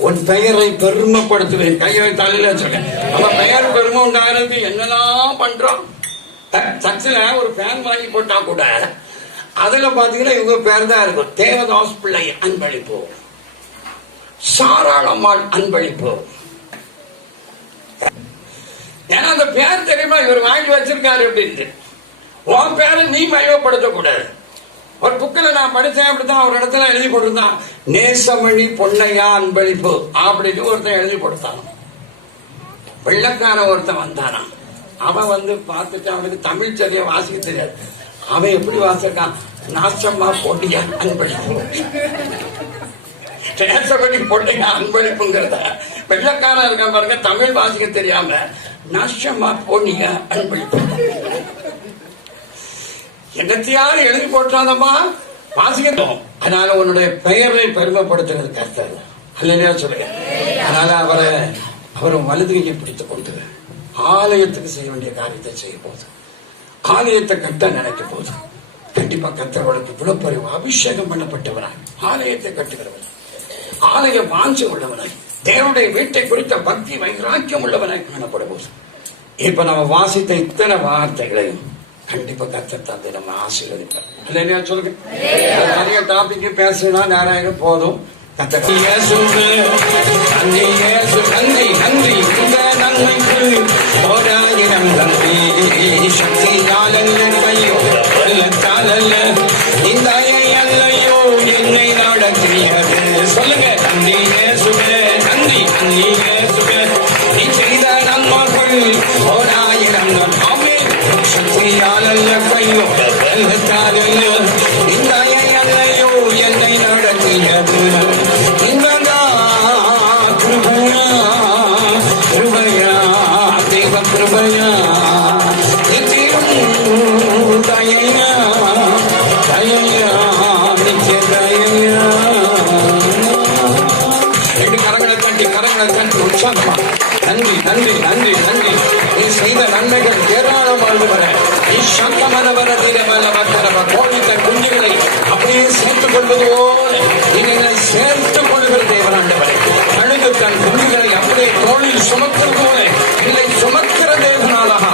உன் பெயரை பெருமைப்படுத்துவேன். கையை தலையில சொல்ல நம்ம பெயர் பெருமை உண்டாகிறது. என்னெல்லாம் பண்றோம். சர்ச்சில் ஒரு ஃபேன் வாங்கி போட்டா கூட அதுல பாத்தீங்கன்னா இவங்க பேர் தான் இருக்கும். தேவதாஸ் பிள்ளை அன்பளிப்பு, சாராளம்மாள் அன்பளிப்பு. ஏன்னா அந்த பேர் தெரியுமா இவர் வாங்கி வச்சிருக்காரு அப்படின்னு. உன் பேரை நீ மயப்படுத்த கூடாது. ஒரு புக்கில் நான் படிச்சேன், அப்படித்தான் ஒரு இடத்துல எழுதி போட்டிருந்தான், நேசமணி பொன்னையா அன்பளிப்பு அப்படின்னு ஒருத்தன் எழுதி கொடுத்தான். வெள்ளக்கார ஒருத்தன் வந்தானா, அவன் வந்து பார்த்துட்டு அவனுக்கு தமிழ் சரியா வாசிக்க தெரியாது. அவன் எப்படி வாசிக்கான்? நாசமா பொன்னையா அன்பளிப்பு. நேசமணி பொன்னையா அன்பளிப்புங்கிறத வெள்ளக்காரன் இருக்க பாருங்க, தமிழ் வாசிக்க தெரியாம நாசமா பொன்னையா அன்பளிப்பு. என்னத்தையாவது எழுதி போட்டாதம்மா வாசிக்கணும். அதனால உன்னுடைய பெயரை பெருமைப்படுத்துறது கர்த்தர். அல்லையா சொல்லுங்க. அதனால அவரை வலதுகையை பிடித்துக் கொண்டு ஆலயத்துக்கு செய்ய வேண்டிய காரியத்தை செய்ய போது, ஆலயத்தை கட்ட நினைக்க போது கண்டிப்பா கர்த்தர்களுக்கு விழுப்பறிவு அபிஷேகம் பண்ணப்பட்டவனாய் ஆலயத்தை கட்டுகிறவன், ஆலய வாஞ்சை உள்ளவனாய், தேவனுடைய வீட்டை குறித்த பக்தி வைராக்கியம் உள்ளவனாய் காணப்பட போது இப்ப நம்ம வாசித்த இத்தனை வார்த்தைகளையும் கண்டிப்பா கர்த்தர் தந்தை நம்ம ஆசீர்வதிப்பார். இல்லையா சொல்லுங்க. நிறைய டாபிக் பேசினா நேரம் போதும். என்னை நடத்தியது சொல்லுங்க. நன்றி இயேசுவே, நன்றி நன்றி இயேசுவே, நீ செய்த நன்மைகள் 1000 நன்மை. சக்தியாலல்ல கையோட வெள்ளத்தாலல்ல இந்த அல்லையோ என்னை நடத்தியது. இந்தா கிருபையா கிருபையா தெய்வ கிருபையா தயையா தயையா நித்திய தயையா. 2 கரங்களை தட்டி உற்சாகமா நன்றி நன்றி நன்றி நன்றி. நீ செய்த நன்மைகள் ஏராளமானவரே கோழித்த குஞ்சுகளை அப்படியே சேர்த்துக் கொள்வது போல நீங்கள் சேர்த்துக் கொள்கிற தேவனாண்டவரே, கழுகு தன் குஞ்சுகளை அப்படியே தோளில் சுமக்கிறது போல இல்லை சுமக்கிற தேவனாலகா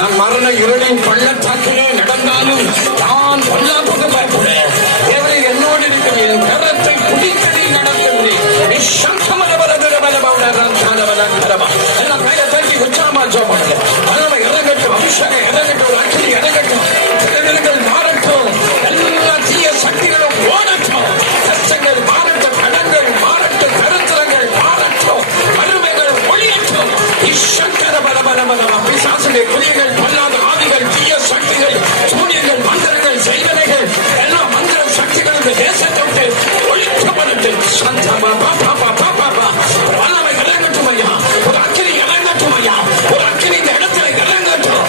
நான் மரண இருளின் பள்ளத்தாக்கிலே நடந்தாலும் நான் பொல்லாப்புக்கு பயப்படுறேன். தேவரை என்னோடு இருக்கிறேன், கரத்தை பிடித்தடி நடத்துகிறேன். எல்லாம் கையை தட்டி உற்சாகமா ஜெபம். வல்லமை இறங்கட்டும், அபிஷேகம் இறங்கட்டும், அக்கினி இறங்கட்டும், திறன்கள் மாறட்டும், எல்லா தீய சக்திகளும் ஓடட்டும், கஷ்டங்கள் மாறட்டும், கடன்கள் மாறட்டும், கருத்தரங்கள் மாறட்டும், வறுமைகள் ஒழியட்டும். பிசாசுடைய குறியங்கள், பொல்லாத ஆவிகள், தீய சக்திகள், சூரியங்கள், மந்திரங்கள், செய்வனைகள், எல்லா மந்திர சக்திகள் இந்த தேசத்தை விட்டு ஒழிக்கப்படட்டும். வல்லமை இறங்கட்டும் ஐயா, ஒரு அக்கினி இறங்கட்டும் ஐயா, ஒரு அக்கினி இந்த இடத்துல இறங்கட்டும்.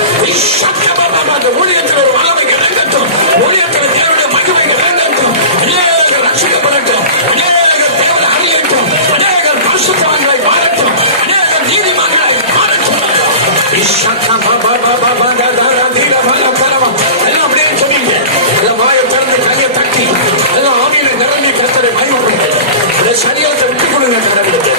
ஊழியத்தில் ஒரு வல்லமை இறங்கட்டும், ஊழியத்தில் தேவனுடைய மகிமை இறங்கட்டும். அநேகர் ரட்சிக்கப்படட்டும், அநேகர் தேவனை அறியட்டும், அநேகர் பரிசுத்தவான்களை மாறட்டும், அநேகர் நீதிமான்களை மாறட்டும். எல்லாம் அப்படியே சொல்லிங்க, எல்லாம் வாயை திறந்து கையை தட்டி எல்லாம் ஆவியில நிரம்பி கர்த்தரை மகிமைப்படுங்க. சரீரத்தை விட்டுக் கொடுங்க கடவுளுக்கு.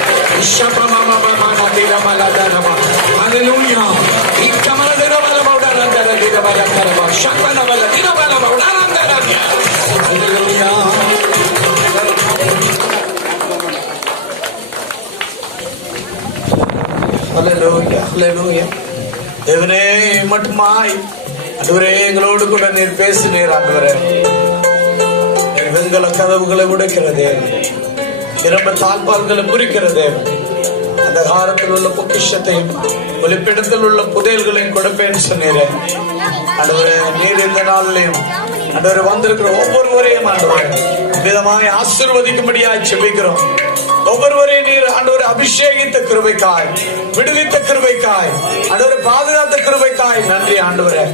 தேவனே மட்டுமாய் அதுவரே எங்களோடு கூட நீர் பேசினீர். ஆண்டவரே வெண்கல கதவுகளை உடைக்கிற தேவன், இரம்ப தாழ்பால்களை முறிக்கிற தேவன், அந்த காலத்தில் உள்ள பொக்கிஷத்தையும் ஒளிப்பிடத்தில் உள்ள புதையல்களையும் கொடுப்பேன்னு சொன்னீரே. ஆண்டவரே நீர் இந்த நாளிலையும் ஆண்டவரே வந்திருக்கிற ஒவ்வொருவரையும் ஆண்டவரே விதமாய் ஆசீர்வதிக்கும்படியாய் ஜெபிக்கிறோம். ஒவ்வொருவரையும் நீர் ஆண்டவரை அபிஷேகித்த கிருபைக்காய், விடுவித்த கிருபைக்காய், ஆண்டவரை பாதுகாத்த கிருபைக்காய் நன்றி ஆண்டவரே.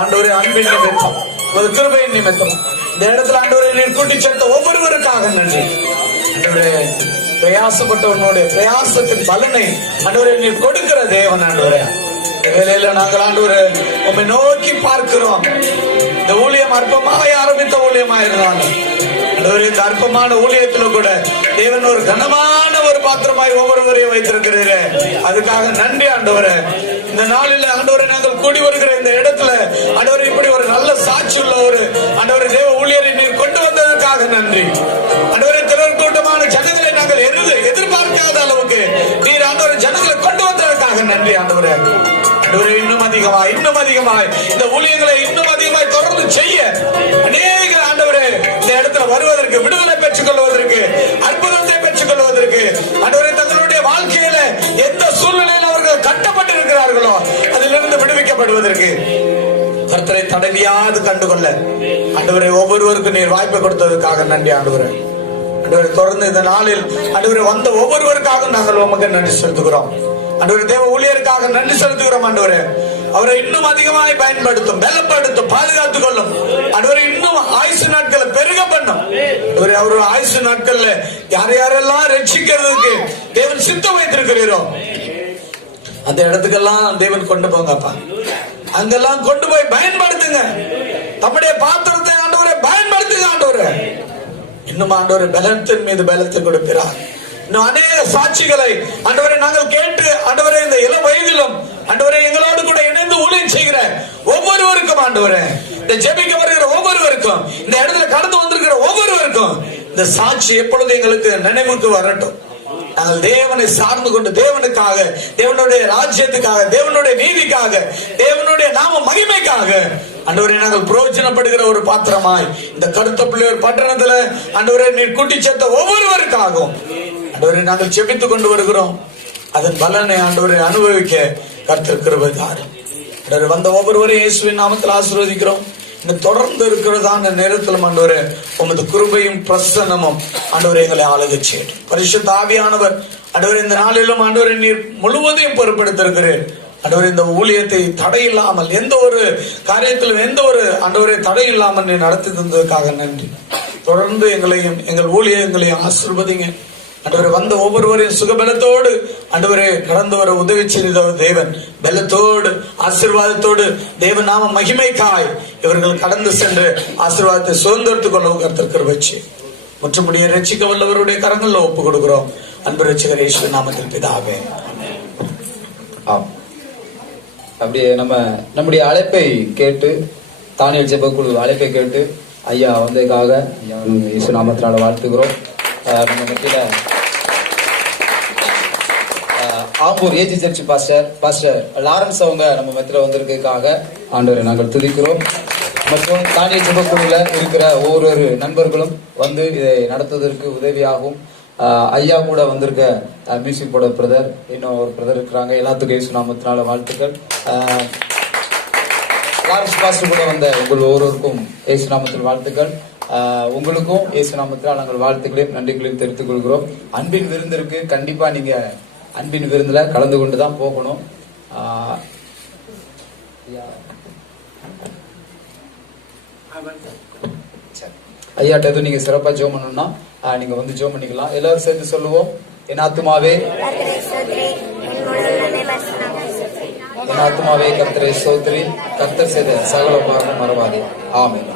ஆண்டவரே அன்பின் நிமித்தம், ஒரு கிருபையின் நிமித்தம் இந்த இடத்துல ஆண்டவரை நீர் கூட்டி சேர்த்த ஒவ்வொருவருக்காக நன்றி ஆண்டவரே. பிரயாசப்பட்டவனுடைய பிரயாசத்தின் பலனை ஆண்டவரை நீர் கொடுக்கிற தேவன் ஆண்டவரே. வேலையில நாங்கள் ஆண்டவரை உம்மை நோக்கி பார்க்கிறோம். இந்த ஊழியம் அற்பமாய் ஆரம்பித்த ஊழியமா இருந்தாலும் இந்த அற்பமான ஊழியத்துல கூட தேவன் ஒரு கனமான ஒரு பாத்திரமாய் ஒவ்வொருவரையும் வைத்திருக்கிறீரே, அதுக்காக நன்றி ஆண்டவரே. இந்த நாளில் ஆண்டவரை நாங்கள் கூடி வருகிற இந்த இடத்துல ஆண்டவரை இப்படி ஒரு நல்ல சாட்சி உள்ள ஒரு ஆண்டவரை தேவ ஊழியரை நீர் கொண்டு வந்ததற்காக நன்றி ஆண்டவரை. திரள் கூட்டமான ஜனங்களை நாங்கள் எதிர்பார்க்காத அளவுக்கு நீர் ஆண்டவரை ஜனங்களை கொண்டு வந்ததற்காக நன்றி ஆண்டவரே. இன்னும் அதிகமாய் இந்த ஊழியங்களை இன்னும் அதிகமாய் தொடர்ந்து செய்ய அநேக ஆண்டவரே இந்த இடத்துல வருவதற்கு, விடுதலை பெற்றுக் கொள்வதற்கு, அற்புதத்தை பெற்றுக் கொள்வதற்கு ஆண்டவரே தங்களுடைய வாழ்க்கையில எந்த சூழ்நிலையில் அவர்கள் கட்டப்பட்டிருக்கிறார்களோ அதிலிருந்து விடுவிக்கப்படுவதற்கு கர்த்தரை தடவியாது கண்டுகொள்ள ஆண்டவரை ஒவ்வொருவருக்கும் நீர் வாய்ப்பை கொடுத்ததற்காக நன்றி ஆண்டவரே. ஆண்டவரை தொடர்ந்து இந்த நாளில் ஆண்டவரை வந்த ஒவ்வொருவருக்காக நாங்கள் உமக்கு நன்றி செலுத்துகிறோம். ஆண்டவரே தேவ ஊழியருக்காக நன்றி செலுத்துகிறோம். ஆண்டவரே அவரை இன்னும் அதிகமாய் பயன்படுத்தும், பலப்படுத்தும், பாதுகாத்துக் கொள்ளும். ஆண்டவரை இன்னும் ஆயுசு நாட்களை பெருக பண்ணும். அவருடைய ஆயுசு நாட்கள்ல யார் யாரெல்லாம் ரட்சிக்கிறதுக்கு தேவன் சித்தம் வைத்திருக்கிறீரோ அந்த இடத்துக்கெல்லாம் தேவன் கொண்டு போங்கப்பா. அங்கெல்லாம் கொண்டு போய் பயன்படுத்துங்க. தம்முடைய பாத்திரத்தை ஆண்டவரை பயன்படுத்துங்க. ஆண்டவரை இன்னும் ஆண்டவரை பலத்தின் மீது பலத்தை கொடுக்கிறார். இன்னும் அநேக சாட்சிகளை ஆண்டவரை நாங்கள் கேட்டு ஆண்டவரை இந்த இளம் வயதிலும் ஆண்டவரை எங்களோடு கூட இணைந்து ஊழியம் செய்கிற ஒவ்வொருவருக்கும் ஆண்டவரை, இந்த ஜெபிக்க வருகிற ஒவ்வொருவருக்கும், இந்த இடத்துல கடந்து வந்திருக்கிற ஒவ்வொருவருக்கும் இந்த சாட்சி எப்பொழுது எங்களுக்கு நினைவுக்கு வரட்டும். நாங்கள் தேவனை சார்ந்து கொண்டு தேவனுக்காக, தேவனுடைய ராஜ்யத்துக்காக, தேவனுடைய நீதிக்காக, தேவனுடைய நாம மகிமைக்காக ஆண்டவரை நாங்கள் பிரயோஜனப்படுகிற ஒரு பாத்திரமாய் இந்த கருத்த பிள்ளையோர் பட்டணத்துல ஆண்டவரை நீர் கூட்டி சேர்த்த ஒவ்வொருவருக்காகவும் ஆண்டவரை நாங்கள் செபித்துக் கொண்டு வருகிறோம். அதன் பலனை ஆண்டவரை அனுபவிக்க கர்த்தர் கிருபை தாரும். வந்த ஒவ்வொருவரையும் இயேசுவின் நாமத்தில் ஆசீர்வதிக்கிறோம். இன்னும் தொடர்ந்து இருக்கிறதான நேரத்தில் ஆண்டவரே உமது கிருபையும் பிரசன்னமும் ஆண்டவரை எங்களை ஆளுகை செய்யட்டும். பரிசுத்த ஆவியானவர் ஆண்டவரே இந்த நாளிலும் ஆண்டவரை நீர் முழுவதையும் பொறுப்பெடுத்திருக்கிறேன். ஆண்டவரே இந்த ஊழியத்தை தடையில்லாமல், எந்த ஒரு காரியத்திலும் எந்த ஒரு ஆண்டவரை தடை இல்லாமல் நீ நடத்தி தந்ததுக்காக நன்றி. தொடர்ந்து எங்களையும் எங்கள் ஊழியங்களையும் ஆசீர்வதிங்க. ஆண்டவரே வந்த ஒவ்வொருவரையும் சுகபலத்தோடு ஆண்டவரே கடந்து வர உதவி செய்த தேவன், பலத்தோடு ஆசீர்வாதத்தோடு தேவ நாம மகிமைக்காய் இவர்கள் கடந்து சென்று ஆசீர்வாதத்தை சுதந்திரத்துக் கொள்ள கர்த்தர் வச்சு முற்றுமுடிய ரட்சிக்க வல்லவருடைய கரங்களில் ஒப்பு கொடுக்கிறோம். அன்பு ரட்சகர் இயேசு நாமத்தில் பிதாவே. அப்படியே நம்முடைய அழைப்பை கேட்டு, தானியல் ஜெபக்குழு அழைப்பை கேட்டு ஐயா வந்ததுக்காக இயேசு நாமத்தினால வாழ்த்துக்கிறோம். நம்ம மத்தியில Ambur AG church pastor Lawrence அவங்க நம்ம மத்தியில வந்திருக்கிறதுக்காக ஆண்டவரை நாங்கள் துதிக்கிறோம். மற்றும் தானியல் ஜெபக்குழுல இருக்கிற ஒவ்வொரு நண்பர்களும் வந்து இதை நடத்துவதற்கு உதவியாகும். ஐயா கூட வந்திருக்க மியூசிக் போட பிரதர், இன்னும் ஒரு பிரதர் இருக்கிறாங்க. எல்லாத்துக்கும் இயேசு நாமத்தினால வாழ்த்துக்கள். லாரன்ஸ் பாஸ்டர் கூட வந்த உங்கள் ஒவ்வொருவருக்கும் இயேசு நாமத்தில் வாழ்த்துக்கள். உங்களுக்கும் இயேசு நாமத்தினால் நாங்கள் வாழ்த்துக்களையும் நன்றிகளையும் தெரிவித்துக் கொள்கிறோம். அன்பின் விருந்திற்கு கண்டிப்பா நீங்க அன்பின் விருந்துல கலந்து கொண்டுதான் போகணும். ஐயாட்ட எதுவும் நீங்க சிறப்பா ஜெபம் பண்ணணும்னா நீங்க வந்து ஜெபம் பண்ணிக்கலாம். எல்லாரும் சேர்ந்து சொல்லுவோம். என் ஆத்துமாவே கர்த்தரை ஸ்தோத்திரி, கர்த்தர் செய்த சகல உபகாரம் மறவாதே. ஆமென்.